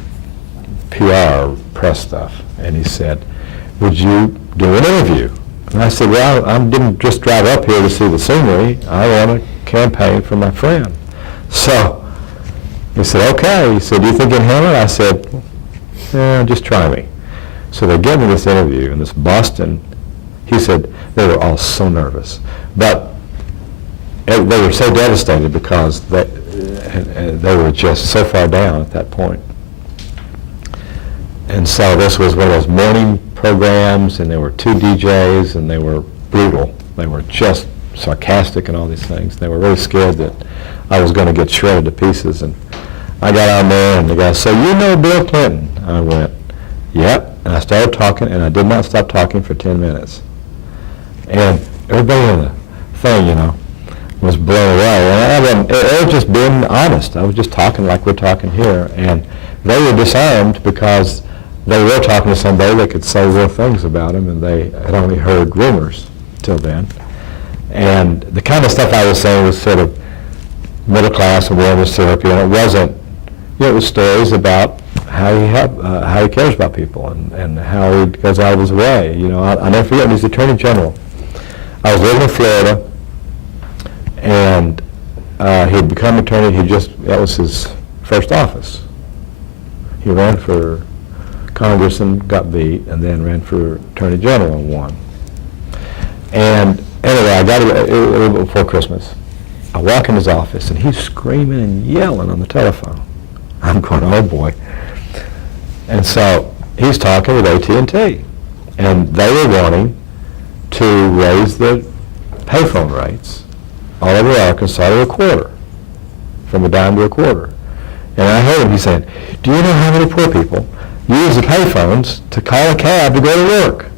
PR press stuff, and he said, would you do an interview? And I said, well, I didn't just drive up here to see the scenery. I want to campaign for my friend. So he said, okay. He said, do you think you can handle it? I said, yeah, just try me. So they gave me this interview in this Boston. He said they were all so nervous, but they were so devastated because they were just so far down at that point. And so this was one of those morning programs, and there were 2 DJs, and they were brutal. They were just sarcastic and all these things. They were really scared that I was going to get shredded to pieces. And I got on there, and the guy said, you know Bill Clinton? I went, yep. And I started talking, and I did not stop talking for 10 minutes. And everybody in the thing, was blown away. And it was just being honest. I was just talking like we're talking here. And they were disarmed because they were talking to somebody that could say real things about him, and they had only heard rumors till then. And the kind of stuff I was saying was sort of middle class and warm and syrupy, and it wasn't, it was stories about how he cares about people and how he goes out of his way. I'll never forget when he was Attorney General. I was living in Florida, and he had become attorney. That was his first office. He ran for Congress and got beat, and then ran for Attorney General and won. And anyway, I got it a little bit before Christmas. I walk in his office, and he's screaming and yelling on the telephone. I'm going, oh boy. And so he's talking with AT&T, and they were wanting to raise the payphone rates all over Arkansas to a quarter, from a dime to a quarter. And I heard him, he's saying, do you know how many poor people use the payphones to call a cab to go to work?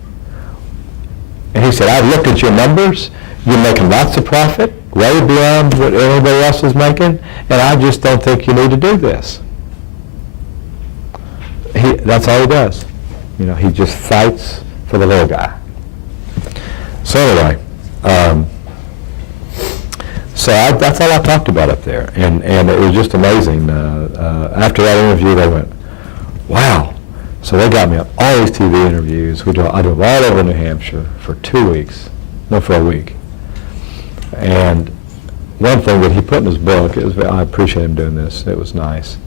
And he said, I've looked at your numbers. You're making lots of profit, way beyond what everybody else is making, and I just don't think you need to do this. That's all he does. He just fights for the little guy. So anyway, that's all I talked about up there, and it was just amazing. After that interview, they went, wow. So they got me on all these TV interviews. I drove all over New Hampshire for 2 weeks, no, for a week. And one thing that he put in his book, I appreciate him doing this, it was nice.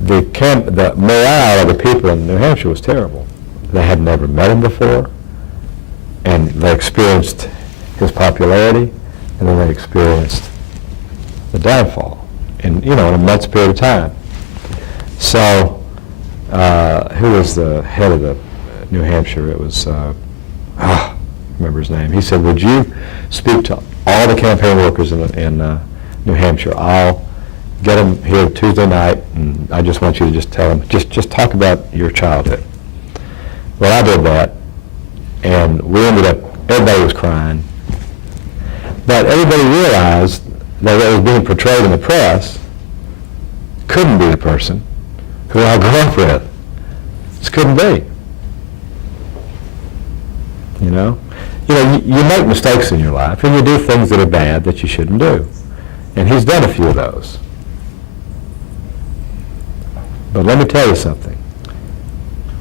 The morale of the people in New Hampshire was terrible. They had never met him before, and they experienced his popularity, and then they experienced the downfall in a month's period of time. So, who was the head of the New Hampshire? It was, I remember his name. He said, would you speak to all the campaign workers in New Hampshire? I'll get them here Tuesday night, and I just want you to just tell them, just talk about your childhood. Well, I did that, and we ended up, everybody was crying. But everybody realized that what was being portrayed in the press couldn't be the person who I grew up with. Just couldn't be. You make mistakes in your life, and you do things that are bad that you shouldn't do. And he's done a few of those. But let me tell you something.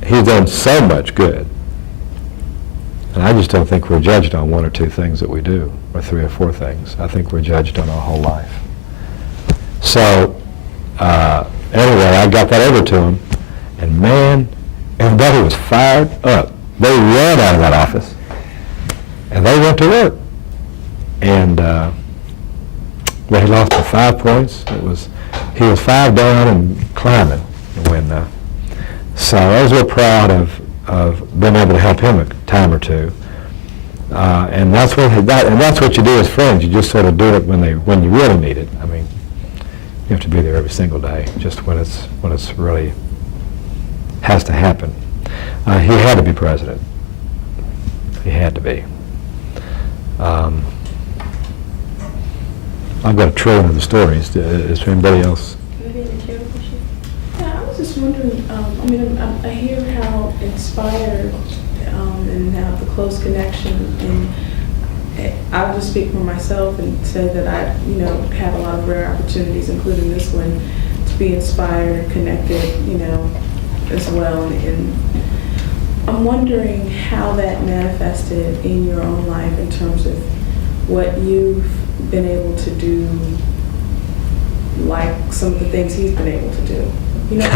He's done so much good. And I just don't think we're judged on 1 or 2 things that we do, or 3 or 4 things. I think we're judged on our whole life. So, anyway, I got that over to him, and man, everybody was fired up. They ran out of that office, and they went to work. And they lost by 5 points. He was 5 down and climbing when. So I was real proud of being able to help him a time or two. And that's what you do as friends. You just sort of do it when you really need it. I mean, you have to be there every single day, just when it's really has to happen. He had to be president. He had to be. I've got a trillion of the stories. Is there anybody else? Yeah, I was just wondering, I hear how inspired and how the close connection, and I'll just speak for myself and say that I, have a lot of rare opportunities, including this one, to be inspired and connected, as well, and I'm wondering how that manifested in your own life in terms of what you've been able to do, like some of the things he's been able to do. You know,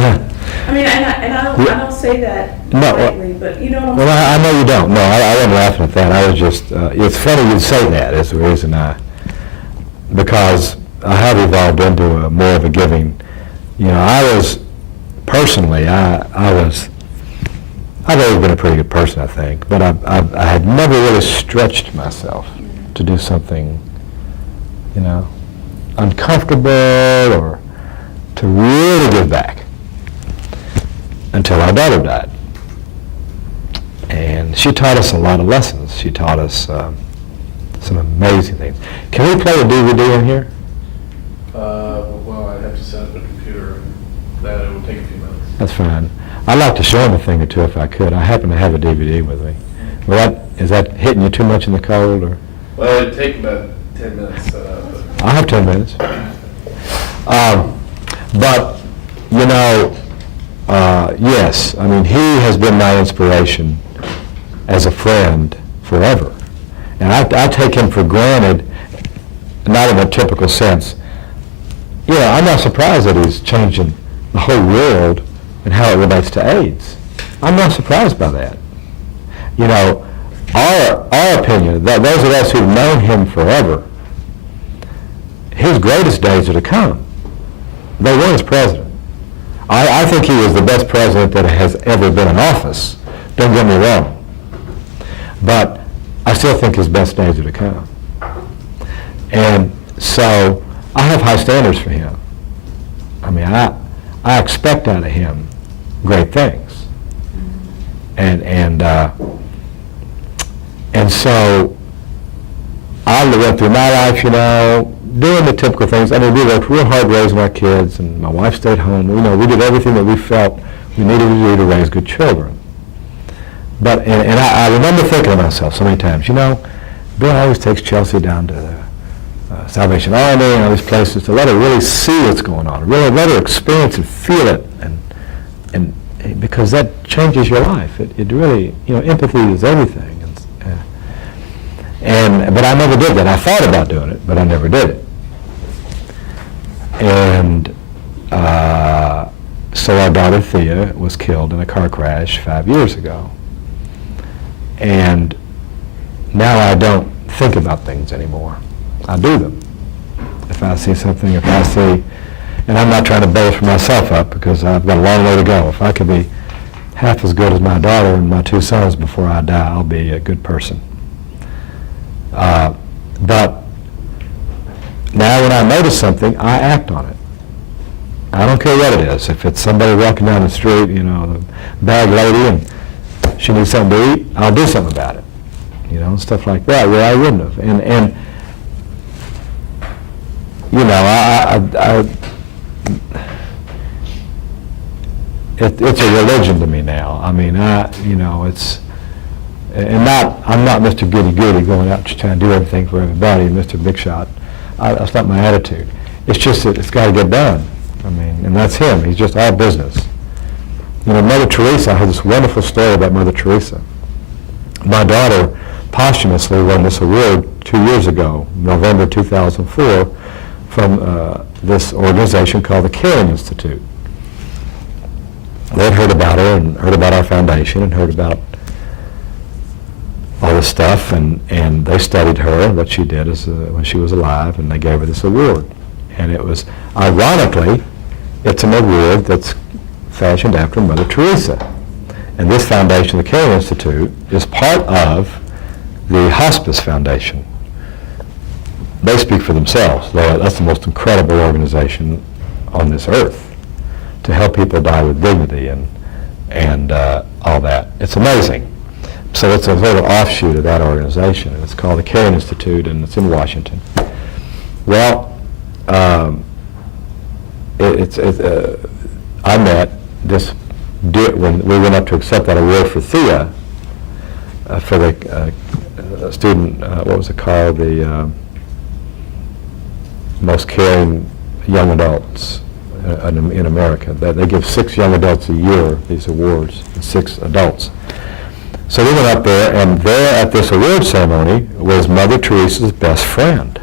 I mean, and I don't say that No, lightly, but you know what I'm Well, saying? I know you don't. No, I wasn't laughing at that. I was just, it's funny you say that is the reason because I have evolved into more of a giving. You know, I was, personally, I've always been a pretty good person, I think, but I had never really stretched myself to do something, you know, uncomfortable or to really give back until our daughter died. And she taught us a lot of lessons. She taught us some amazing things. Can we play a DVD in here? Well, I'd have to set up a computer, and that it would take a few minutes. That's fine. I'd like to show him a thing or two if I could. I happen to have a DVD with me. Is that hitting you too much in the cold, or? Well, it'd take about 10 minutes to set up. But I have 10 minutes. But, you know, yes, I mean, he has been my inspiration as a friend forever. And I take him for granted, not in a typical sense. You know, I'm not surprised that he's changing the whole world and how it relates to AIDS. I'm not surprised by that. You know, our opinion, that those of us who've known him forever, his greatest days are to come. They were as president. I think he was the best president that has ever been in office. Don't get me wrong. But I still think his best days are to come. And so I have high standards for him. I mean, I expect out of him great things. And so I went through my life, you know, doing the typical things. I mean, we worked real hard raising our kids, and my wife stayed home. You know, we did everything that we felt we needed to do to raise good children. But, and I remember thinking to myself so many times, you know, Bill always takes Chelsea down to the Salvation Army and all these places to let her really see what's going on, really let her experience and feel it, and because that changes your life. It really, you know, empathy is everything. But I never did that. I thought about doing it, but I never did it. And so our daughter Thea was killed in a car crash 5 years ago. And now I don't think about things anymore. I do them. If I see something, and I'm not trying to boast myself up because I've got a long way to go. If I could be half as good as my daughter and my two sons before I die, I'll be a good person. But now when I notice something, I act on it. I don't care what it is. If it's somebody walking down the street, you know, the bag lady, and she needs something to eat, I'll do something about it. You know, stuff like that, where I wouldn't have. And you know, it's a religion to me now. I mean, you know, it's, and I'm not Mr. Goody-Goody going out just trying to do everything for everybody, Mr. Big Shot. That's not my attitude. It's just that it's got to get done. I mean, and that's him. He's just all business. You know, Mother Teresa, I heard this wonderful story about Mother Teresa. My daughter posthumously won this award 2 years ago, November 2004, from this organization called the Caring Institute. They'd heard about her and heard about our foundation and heard about all this stuff, and they studied her and what she did when she was alive, and they gave her this award. And it was, ironically, it's an award that's fashioned after Mother Teresa. And this foundation, the Caring Institute, is part of the Hospice Foundation. They speak for themselves. That's the most incredible organization on this earth to help people die with dignity and all that. It's amazing. So it's a sort of offshoot of that organization, and it's called the Caring Institute, and it's in Washington. Well, I met this when we went up to accept that award for Thea, for the student, what was it called, the most caring young adults in America. They give 6 young adults a year these awards, 6 adults. So we went up there, and there at this award ceremony was Mother Teresa's best friend,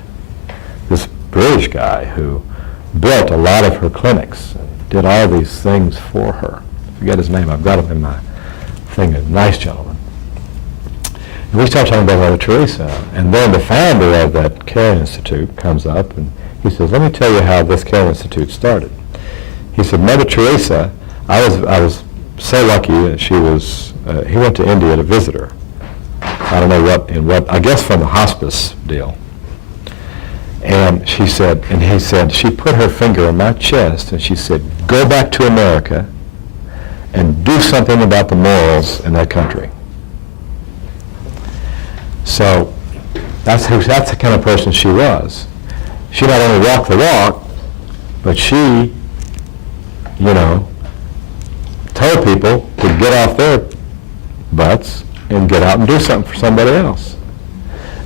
this British guy who built a lot of her clinics, and did all these things for her. I forget his name. I've got him in my thing. A nice gentleman. And we start talking about Mother Teresa, and then the founder of that Care Institute comes up, and he says, "Let me tell you how this Care Institute started." He said, "Mother Teresa, I was so lucky that she was. He went to India to visit her. I don't know I guess from the hospice deal. And she said, and he said, she put her finger on my chest, and she said, 'Go back to America and do something about the morals in that country.'" So that's the kind of person she was. She not only walked the walk, but she, told people to get off their butts and get out and do something for somebody else.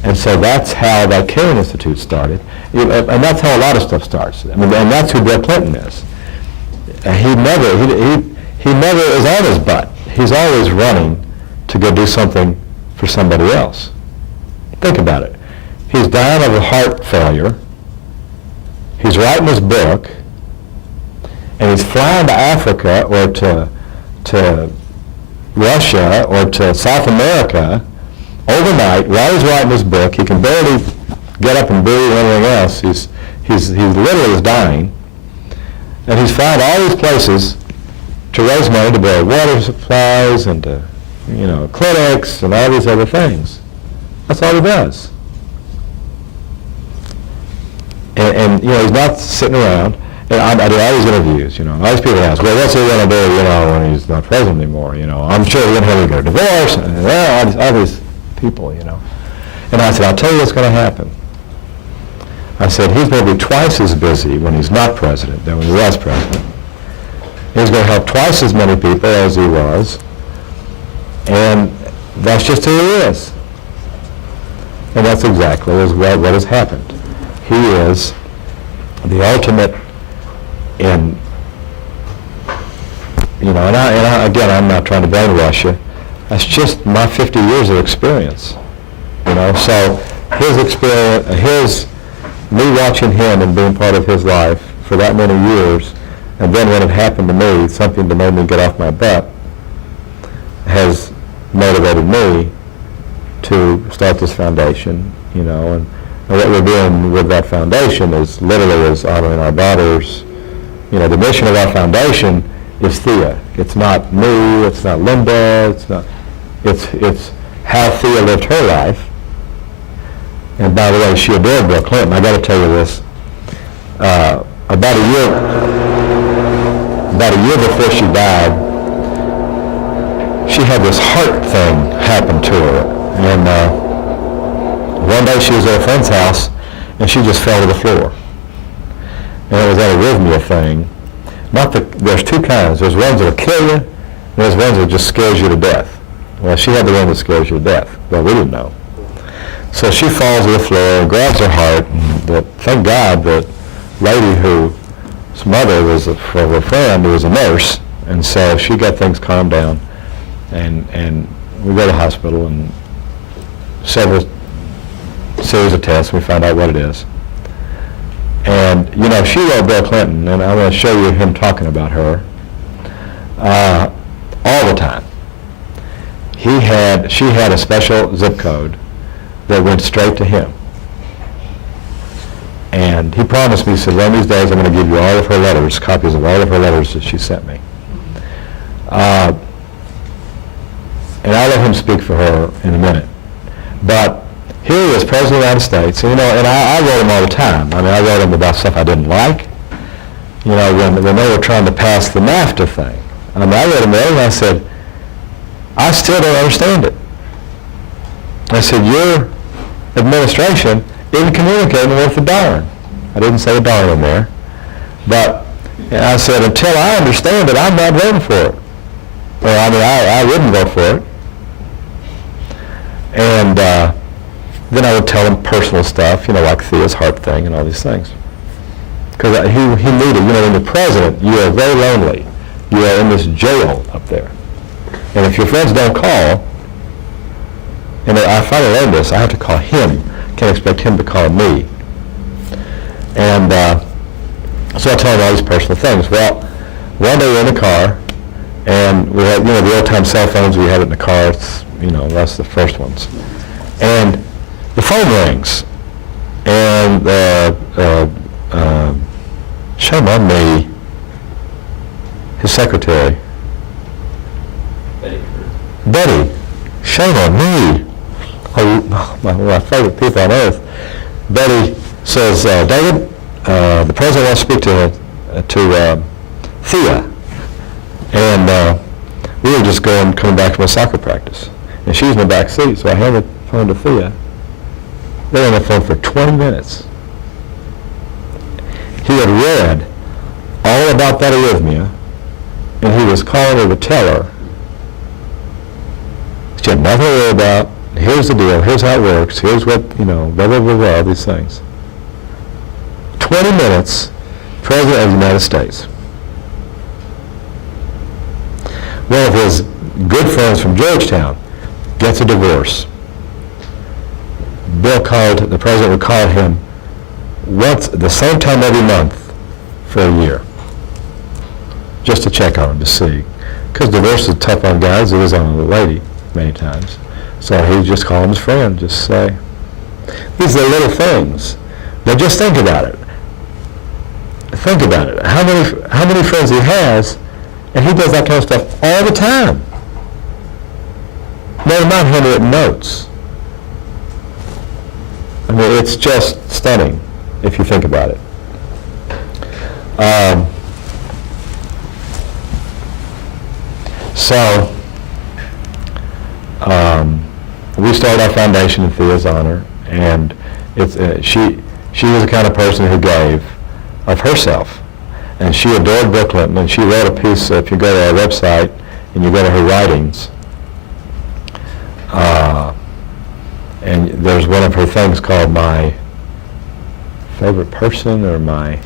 And so that's how that Care Institute started. And that's how a lot of stuff starts. I mean, and that's who Bill Clinton is. He never is on his butt. He's always running to go do something for somebody else. Think about it. He's dying of a heart failure. He's writing his book, and he's flying to Africa or to Russia or to South America overnight while he's writing his book. He can barely get up and breathe or anything else. He literally is dying, and he's flying to all these places to raise money to build water supplies and to, clinics and all these other things. That's all he does. And he's not sitting around. And I do all these interviews, all these people ask, well, what's he going to do, when he's not president anymore, I'm sure we're going to get a divorce, and all these people, And I said, I'll tell you what's going to happen. I said, he's going to be twice as busy when he's not president than when he was president. He's going to help twice as many people as he was, and that's just who he is. And that's exactly what has happened. He is the ultimate in, and I, again, I'm not trying to brainwash you. That's just my 50 years of experience, So his experience, me watching him and being part of his life for that many years, and then when it happened to me, something that made me get off my butt, has motivated me to start this foundation, and what we're doing with that foundation is literally honoring our daughters. The mission of our foundation is Thea. It's not me, it's not Linda, it's how Thea lived her life. And by the way, she adored Bill Clinton. I got to tell you this. About a year before she died, she had this heart thing happen to her. And one day she was at a friend's house, and she just fell to the floor. And it was that arrhythmia thing. There's 2 kinds. There's ones that'll kill you, and there's ones that just scares you to death. Well, she had the one that scares you to death. Well, we didn't know. So she falls to the floor and grabs her heart. And thank God the lady whose mother was a friend who was a nurse, and so she got things calmed down. And we go to the hospital, and several series of tests, we find out what it is. And, she wrote Bill Clinton, and I'm going to show you him talking about her all the time. She had a special zip code that went straight to him. And he promised me, he said, one of these days I'm going to give you all of her letters, copies of all of her letters that she sent me. And I'll let him speak for her in a minute. But here he is, President of the United States, and I wrote him all the time. I mean, I wrote him about stuff I didn't like, when they were trying to pass the NAFTA thing. I mean, I wrote him there, and I said, I still don't understand it. I said, your administration isn't communicating with the darn. I didn't say darn in there. But I said, until I understand it, I'm not voting for it. Well, I mean, I wouldn't vote for it. And then I would tell him personal stuff, like Thea's heart thing and all these things. Because he needed, when you're president, you are very lonely. You are in this jail up there. And if your friends don't call, and I finally learned this, I have to call him. Can't expect him to call me. And so I told him all these personal things. Well, one day we're in the car, and we had, the old-time cell phones, we had it in the car. It's, that's the first ones. And the phone rings, and shame on me, his secretary, Betty, shame on me. My favorite people on earth. Betty says, David, the president wants to speak to Thea. And we were just coming back from a soccer practice. And she was in the back seat, so I handed the phone to Thea. They were on the phone for 20 minutes. He had read all about that arrhythmia, and he was calling her to tell her she had nothing to worry about. Here's the deal. Here's how it works. Here's what, blah, blah, blah, blah, all these things. 20 minutes, President of the United States. One of his good friends from Georgetown gets a divorce. The president would call him once, the same time every month for a year, just to check on him, to see. Because divorce is tough on guys, it is on a lady many times. So he would just call him his friend, just say. These are little things. Now just think about it. Think about it. How many friends he has, and he does that kind of stuff all the time. Never mind handwritten notes. I mean, it's just stunning if you think about it. We started our foundation in Thea's honor, and it's she was the kind of person who gave of herself, and she adored Bill Clinton, and she wrote a piece. If you go to our website and you go to her writings, and there's one of her things called My Favorite Person, or I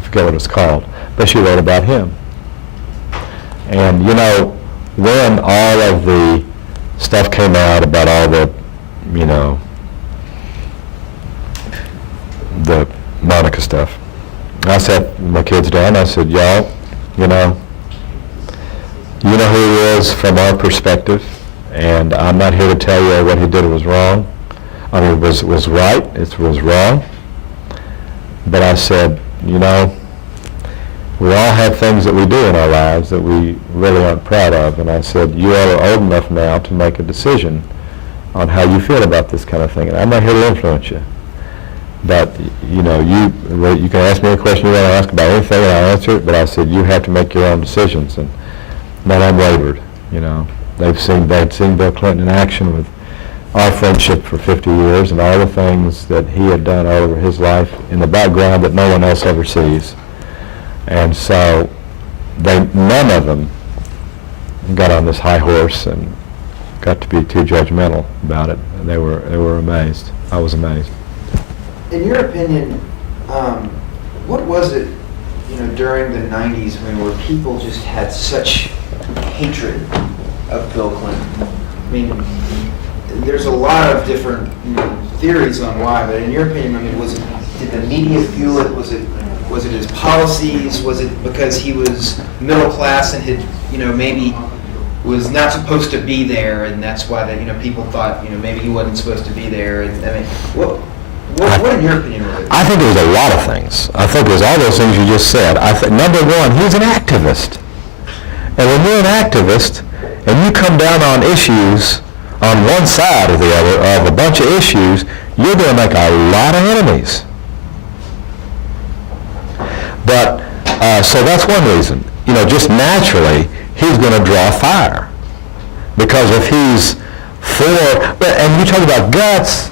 forget what it's called, but she wrote about him. And when all of the stuff came out about all the Monica stuff, I sat my kids down, I said, y'all, you know who he is from our perspective, and I'm not here to tell you what he did was wrong. I mean, it was right, it was wrong. But I said, we all have things that we do in our lives that we really aren't proud of. And I said, you all are old enough now to make a decision on how you feel about this kind of thing. And I'm not here to influence you. But, you can ask me a question you want to ask about anything, and I'll answer it. But I said, you have to make your own decisions. And not unwavered, They'd seen Bill Clinton in action with our friendship for 50 years and all the things that he had done all over his life in the background that no one else ever sees. And so none of them got on this high horse and got to be too judgmental about it. They were amazed. I was amazed. In your opinion, what was it, during the 90s where people just had such hatred of Bill Clinton? I mean, there's a lot of different theories on why, but in your opinion, did the media fuel it? Was it his policies? Was it because he was middle class and had, maybe was not supposed to be there, and that's why that people thought maybe he wasn't supposed to be there? And I mean, what in your opinion was it? I think it was a lot of things. I think it was all those things you just said. I think number one, he's an activist, and when you're an activist and you come down on issues on one side or the other of a bunch of issues, you're going to make a lot of enemies. But so that's one reason. Just naturally, he's going to draw fire. Because if he's and you talk about guts,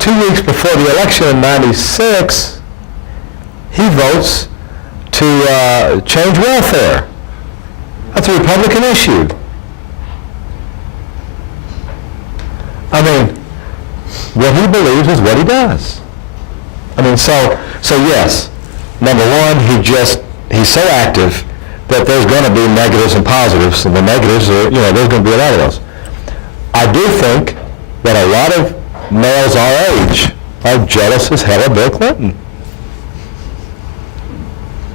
2 weeks before the election in '96, he votes to change welfare. That's a Republican issue. I mean, what he believes is what he does. I mean, so yes, number one, he's so active that there's going to be negatives and positives, and the negatives are, there's going to be a lot of those. I do think that a lot of males our age are jealous as hell of Bill Clinton.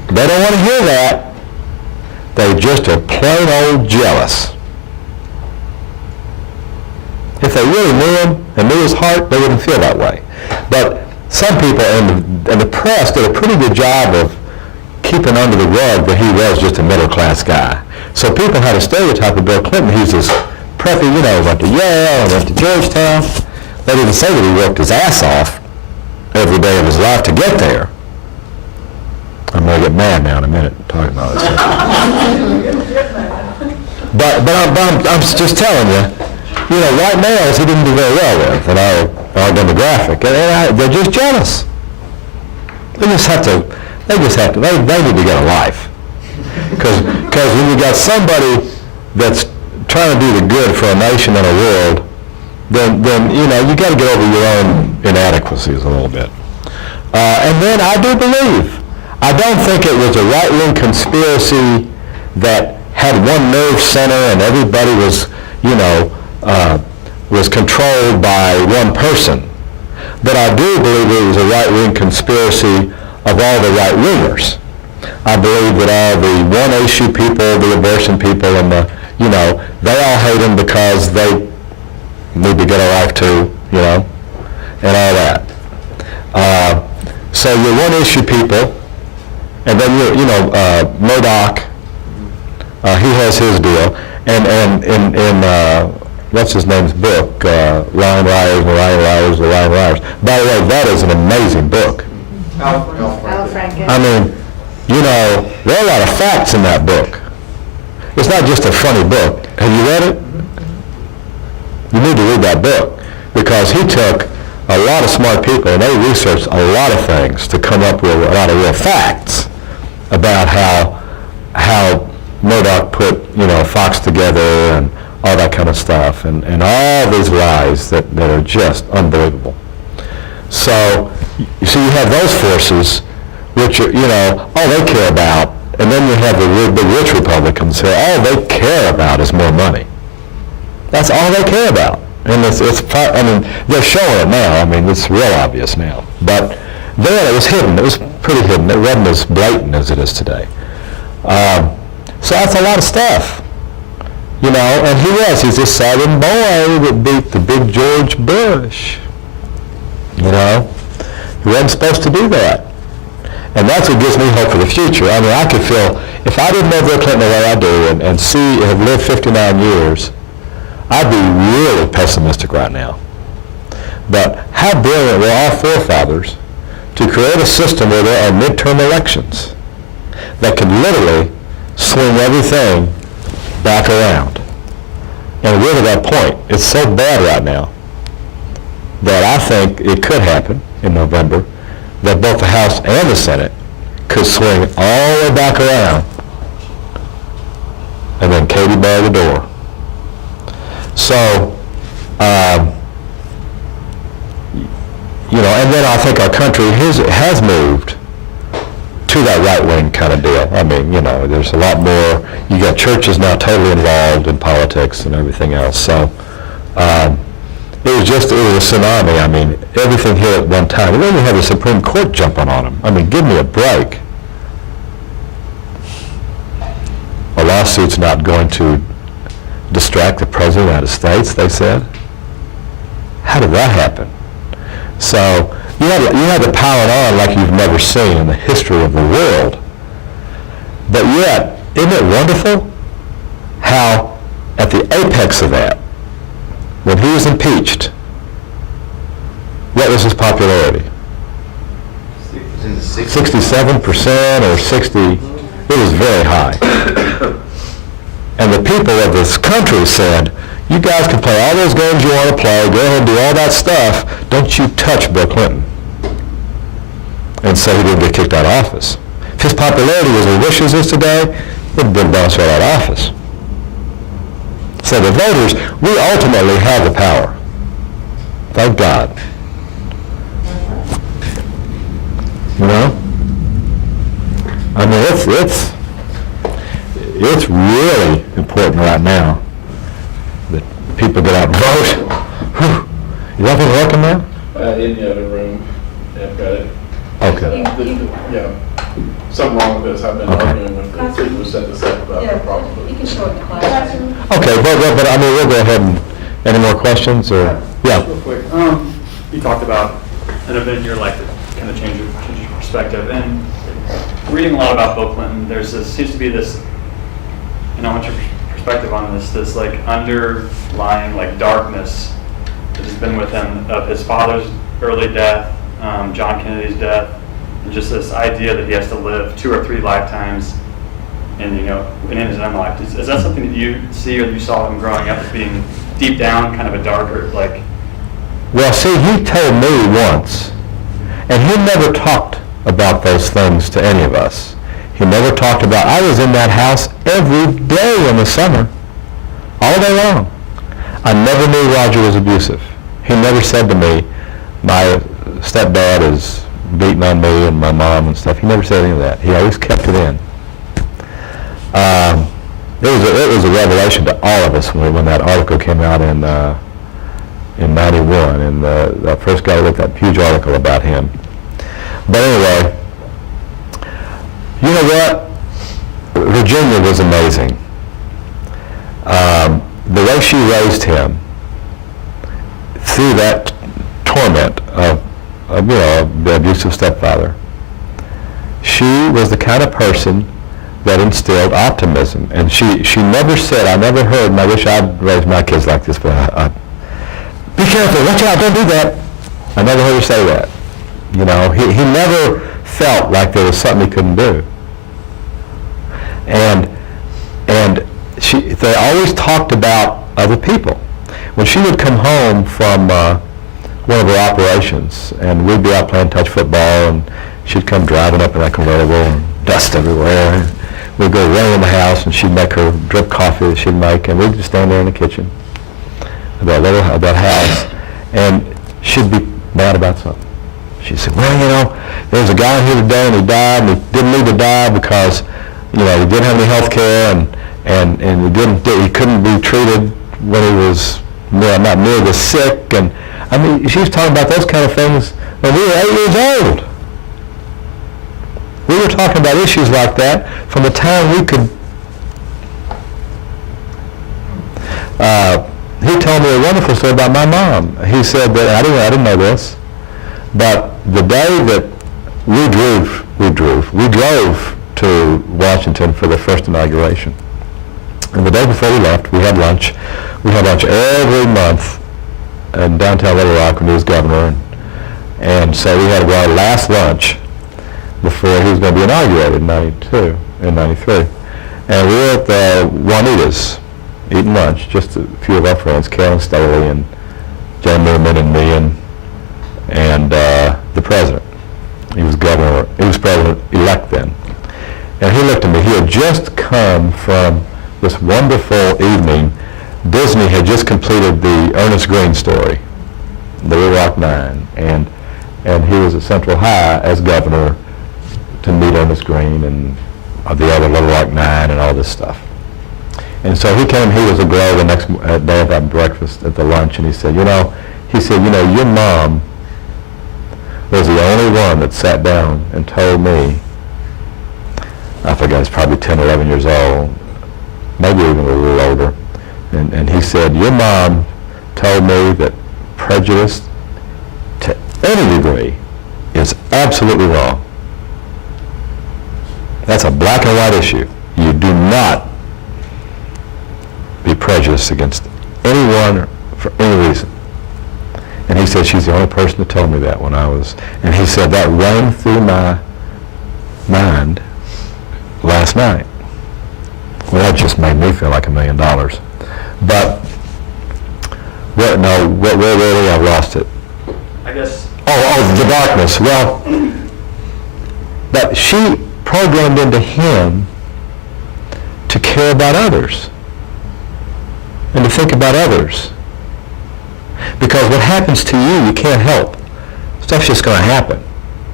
They don't want to hear that. They just are plain old jealous. If they really knew him and knew his heart, they wouldn't feel that way. But some people and the press did a pretty good job of keeping under the rug that he was just a middle-class guy. So people had a stereotype of Bill Clinton. He's this preppy, went to Yale, went to Georgetown. They didn't say that he worked his ass off every day of his life to get there. I'm going to get mad now in a minute talking about this. but I'm just telling you, white males he didn't do very well with in our demographic. And they're just jealous. They need to get a life. Because when you got somebody that's trying to do the good for a nation and a world, then you got to get over your own inadequacies a little bit. And then I do believe, I don't think it was a right-wing conspiracy that had one nerve center and everybody was controlled by one person. But I do believe it was a right-wing conspiracy of all the right-wingers. I believe that all the one-issue people, the abortion people, and they all hate him because they need to get a life too, and all that. So your one-issue people, and then Murdoch, he has his deal, and in what's his name's book, Lion Liars, The Lion Liars. By the way, that is an amazing book. Al Franken. I mean, there are a lot of facts in that book. It's not just a funny book. Have you read it? You need to read that book because he took a lot of smart people and they researched a lot of things to come up with a lot of real facts about how Murdoch put Fox together and all that kind of stuff and all these lies that are just unbelievable. So you have those forces which are, all they care about, and then you have the rich Republicans who all they care about is more money. That's all they care about. And they're showing it now. I mean, it's real obvious now. But then it was hidden. It was pretty hidden. It wasn't as blatant as it is today. So that's a lot of stuff. And he's this Southern boy that beat the big George Bush. He wasn't supposed to do that. And that's what gives me hope for the future. I mean, I could feel, if I didn't know Bill Clinton the way I do and have lived 59 years, I'd be really pessimistic right now. But how brilliant were our forefathers to create a system where there are midterm elections that can literally swing everything back around. And we're to that point. It's so bad right now that I think it could happen in November that both the House and the Senate could swing all the way back around and then Katie bar the door. So, and then I think our country has moved to that right-wing kind of deal. I mean, there's a lot more. You got churches now totally involved in politics and everything else. So it was a tsunami. I mean, everything here at one time. And then you have the Supreme Court jumping on them. I mean, give me a break. A lawsuit's not going to distract the President of the United States, they said. How did that happen? So you had to pile it on like you've never seen in the history of the world. But yet, isn't it wonderful how at the apex of that, when he was impeached, what was his popularity? 67% or 60, it was very high. And the people of this country said, you guys can play all those games you want to play, go ahead and do all that stuff, don't you touch Bill Clinton. And so he didn't get kicked out of office. If his popularity was as rich as it is today, he'd have been bounced right out of office. So the voters, we ultimately have the power. Thank God. it's really important right now that people get out and vote. Whew. Is that been working now? In the other room, yeah, I've got it. Okay. Yeah, something wrong with this, I've been Okay. arguing with the people who set this up about the problem. You can show it to class. Okay, but I mean, we'll go ahead and, any more questions, or, yeah? Real quick, you talked about an event in your life that kind of changed your perspective, and reading a lot about Bill Clinton, seems to be this, and I want your perspective on this like underlying like darkness that has been with him of his father's early death, John Kennedy's death, and just this idea that he has to live 2 or 3 lifetimes, and in his own life. Is that something that you see or you saw him growing up as being deep down kind of a darker, like? Well, see, he told me once, and he never talked about those things to any of us. He never talked about, I was in that house every day in the summer, all day long. I never knew Roger was abusive. He never said to me, my stepdad is beating on me and my mom and stuff. He never said any of that. He always kept it in. It was a revelation to all of us when that article came out in '91, and that first guy wrote that huge article about him. But anyway, you know what? Virginia was amazing. The way she raised him through that torment of the abusive stepfather, she was the kind of person that instilled optimism. And she never said, I never heard, and I wish I'd raised my kids like this, but be careful, watch out, don't do that. I never heard her say that. He never felt like there was something he couldn't do. And they always talked about other people. When she would come home from one of her operations, and we'd be out playing touch football, and she'd come driving up in that convertible, and dust everywhere. We'd go running in the house, and she'd make her drip coffee that she'd make, and we'd just stand there in the kitchen of that house, and she'd be mad about something. She said, well, there was a guy here today, and he died, and he didn't need to die because, he didn't have any health care, and he couldn't be treated when he was not nearly as sick. And I mean, she was talking about those kind of things when we were 8 years old. We were talking about issues like that from the time we could. He told me a wonderful story about my mom. He said that I didn't know this, but the day that we drove to Washington for the first inauguration. And the day before we left, we had lunch. We had lunch every month in downtown Little Rock when he was governor. And so we had our last lunch before he was going to be inaugurated in 92, in 93. And we were at the Juanita's eating lunch, just a few of our friends, Karen Staley and John Newman and me and the president. He was president-elect then. And he looked at me. He had just come from this wonderful evening. Disney had just completed the Ernest Green story, the Little Rock Nine, and he was at Central High as governor to meet Ernest Green and the other Little Rock Nine and all this stuff. And so he came. He was aglow the next day at breakfast at the lunch, and he said, your mom was the only one that sat down and told me, I forgot, he's probably 10, 11 years old, maybe even a little older, and he said, your mom told me that prejudice to any degree is absolutely wrong. That's a black and white issue. You do not be prejudiced against anyone for any reason. And he said, she's the only person that told me that when I was, and he said that rang through my mind last night. Well, that just made me feel like $1 million. But, where really, I've lost it. I guess. Oh, the darkness. Well, but she programmed into him to care about others and to think about others. Because what happens to you, you can't help. Stuff's just going to happen.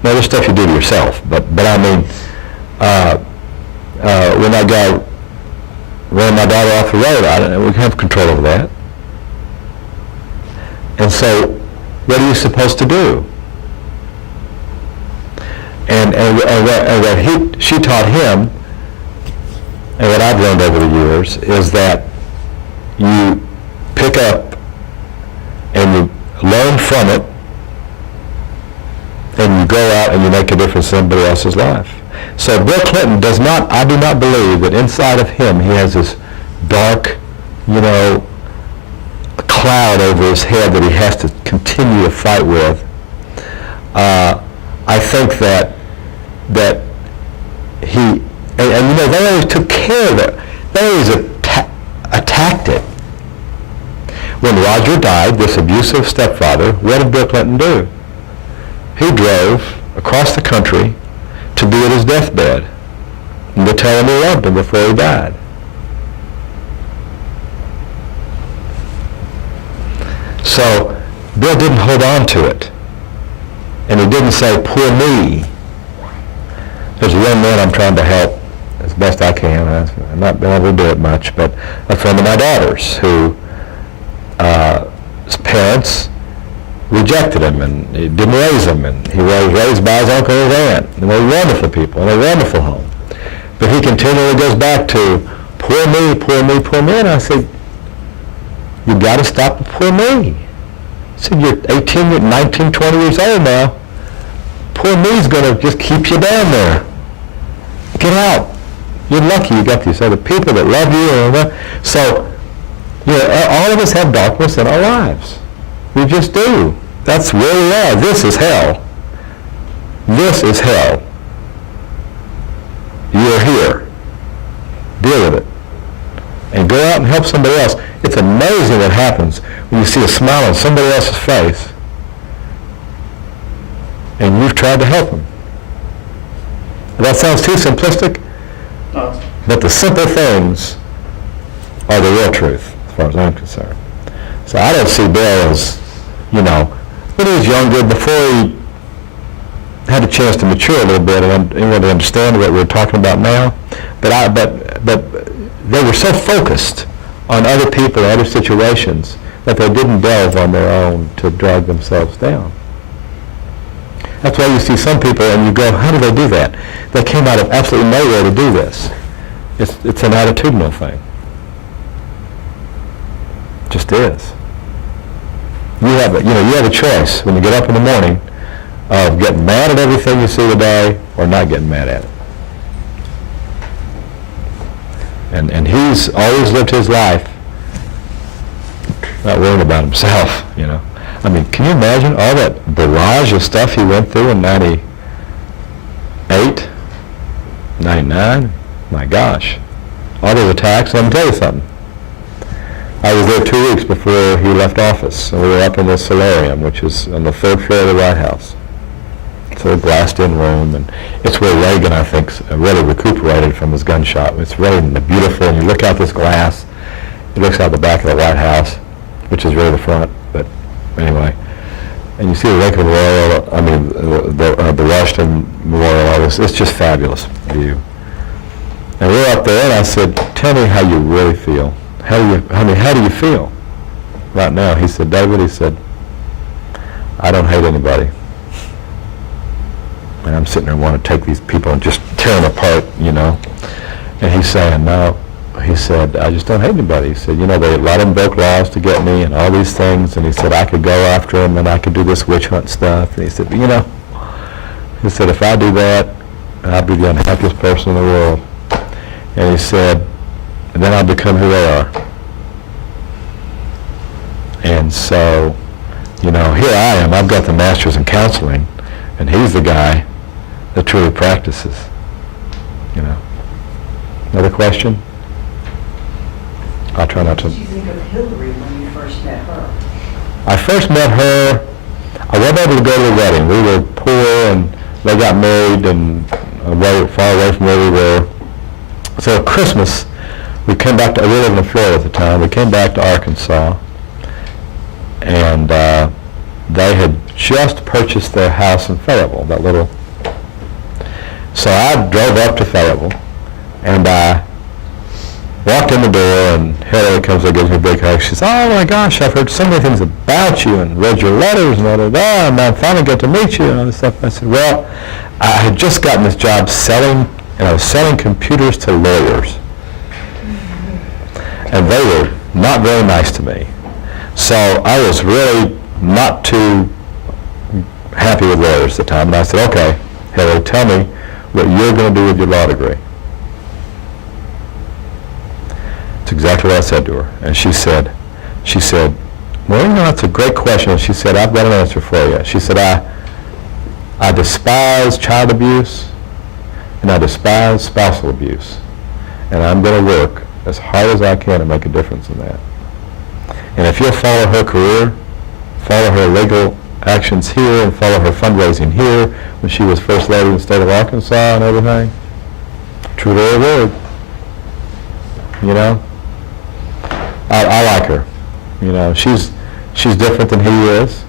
Now, there's stuff you do to yourself, but I mean, when that guy ran my daughter off the road, I don't know, we have control over that. And so, what are you supposed to do? And what she taught him, and what I've learned over the years, is that you pick up and you learn from it, and you go out and you make a difference in somebody else's life. So Bill Clinton does not, I do not believe that inside of him he has this dark, cloud over his head that he has to continue to fight with. I think that he, and they always took care of it. They always attacked it. When Roger died, this abusive stepfather, what did Bill Clinton do? He drove across the country to be at his deathbed and to tell him he loved him before he died. So Bill didn't hold on to it. And he didn't say, poor me. There's a young man I'm trying to help as best I can. I've not been able to do it much, but a friend of my daughter's who his parents rejected him and he didn't raise him, and he was raised by his uncle and his aunt. And they were wonderful people in a wonderful home. But he continually goes back to, poor me, poor me, poor me. And I said, you got to stop the poor me. I said, you're 18, 19, 20 years old now. Poor me's going to just keep you down there. Get out. You're lucky you got these other people that love you. So, all of us have darkness in our lives. We just do. That's where we are. This is hell. This is hell. You're here. Deal with it. And go out and help somebody else. It's amazing what happens when you see a smile on somebody else's face and you've tried to help them. That sounds too simplistic, but the simple things are the real truth, as far as I'm concerned. So I don't see Bill as, when he was younger, before he had a chance to mature a little bit and really understand what we're talking about now, but they were so focused on other people and other situations that they didn't delve on their own to drag themselves down. That's why you see some people and you go, how do they do that? They came out of absolutely nowhere to do this. It's an attitudinal thing. It just is. You have a choice when you get up in the morning of getting mad at everything you see today or not getting mad at it. And he's always lived his life not worrying about himself, I mean, can you imagine all that barrage of stuff he went through in 98, 99? My gosh. All those attacks. Let me tell you something. I was there 2 weeks before he left office, and we were up in the solarium, which is on the 3rd floor of the White House. It's a glassed-in room, and it's where Reagan, I think, really recuperated from his gunshot. It's really beautiful, and you look out this glass. It looks out the back of the White House, which is really the front, but anyway. And you see the Lincoln Memorial, the Washington Memorial, all this. It's just fabulous view. And we're up there, and I said, tell me how you really feel. How do you feel right now? He said, David, I don't hate anybody. And I'm sitting there wanting to take these people and just tear them apart, And he's saying, no. He said, I just don't hate anybody. He said, a lot of them broke laws to get me and all these things. And he said, I could go after them and I could do this witch hunt stuff. And he said, he said, if I do that, I'll be the unhappiest person in the world. And he said, and then I'll become who they are. And so, here I am. I've got the master's in counseling, and he's the guy that truly practices. Another question? I'll try not to. What did you think of Hillary when you first met her? I first met her, I wasn't able to go to the wedding. We were poor, and they got married and far away from where we were. So at Christmas, we came back to, we lived in Florida at the time, we came back to Arkansas, and they had just purchased their house in Fayetteville, so I drove up to Fayetteville, And I walked in the door, and Hillary comes and gives me a big hug. She says, "Oh my gosh, I've heard so many things about you and read your letters and and I finally got to meet you and all this stuff." I said, "Well, I had just gotten this job selling, and I was selling computers to lawyers. And they were not very nice to me. So I was really not too happy with lawyers at the time. And I said, okay, Hillary, tell me what you're going to do with your law degree." That's exactly what I said to her. And she said, "Well, you know, that's a great question." And she said, "I've got an answer for you." She said, I despise child abuse, and I despise spousal abuse. And I'm going to work as hard as I can to make a difference in that. And if you'll follow her career, follow her legal actions here, and follow her fundraising here, when she was First Lady in the state of Arkansas and everything, true to her word, you know? I like her. You know, she's different than he is.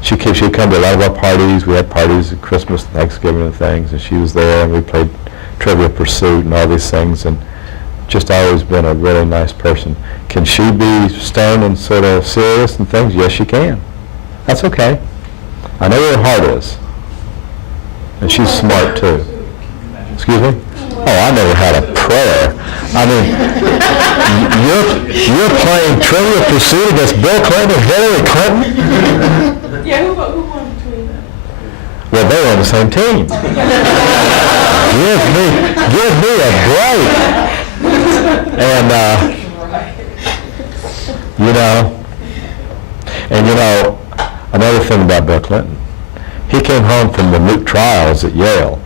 She'd come to a lot of our parties. We had parties at Christmas, Thanksgiving and things, and she was there, and we played Trivial Pursuit and all these things, and just always been a really nice person. Can she be stern and sort of serious and things? Yes, she can. That's okay. I know where her heart is. And she's smart, too. Excuse me? Oh, I never had a prayer. I mean, you're playing Trivial Pursuit against Bill Clinton and Hillary Clinton? Yeah, who won between them? Well, they were on the same team. Give me a break. And, you know, another thing about Bill Clinton, he came home from the moot trials at Yale.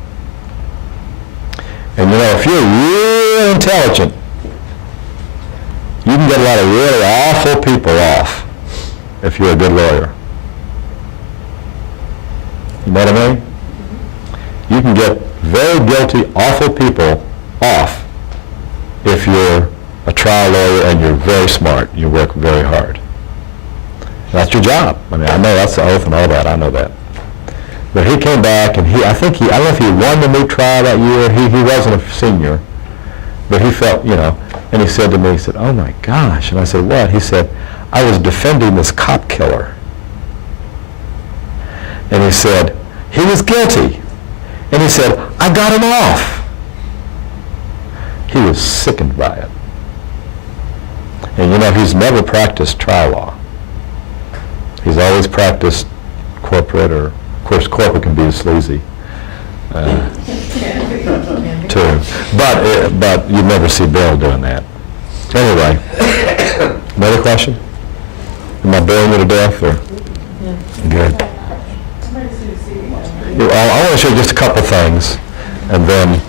And, you know, if you're really intelligent, you can get a lot of really awful people off if you're a good lawyer. You know what I mean? You can get very guilty, awful people off if you're a trial lawyer and you're very smart. You work very hard. That's your job. I mean, I know that's the oath and all that. I know that. But he came back, and I don't know if he won the moot trial that year. He wasn't a senior, but he felt, you know, and he said to me, he said, "Oh my gosh." And I said, "What?" He said, "I was defending this cop killer." And he said, he was guilty. And he said, "I got him off." He was sickened by it. And you know, he's never practiced trial law. He's always practiced corporate, or, of course, corporate can be sleazy, too. But you never see Bill doing that. Anyway, another question? Am I boring you to death, or? Good. I want to show you just a couple things, and then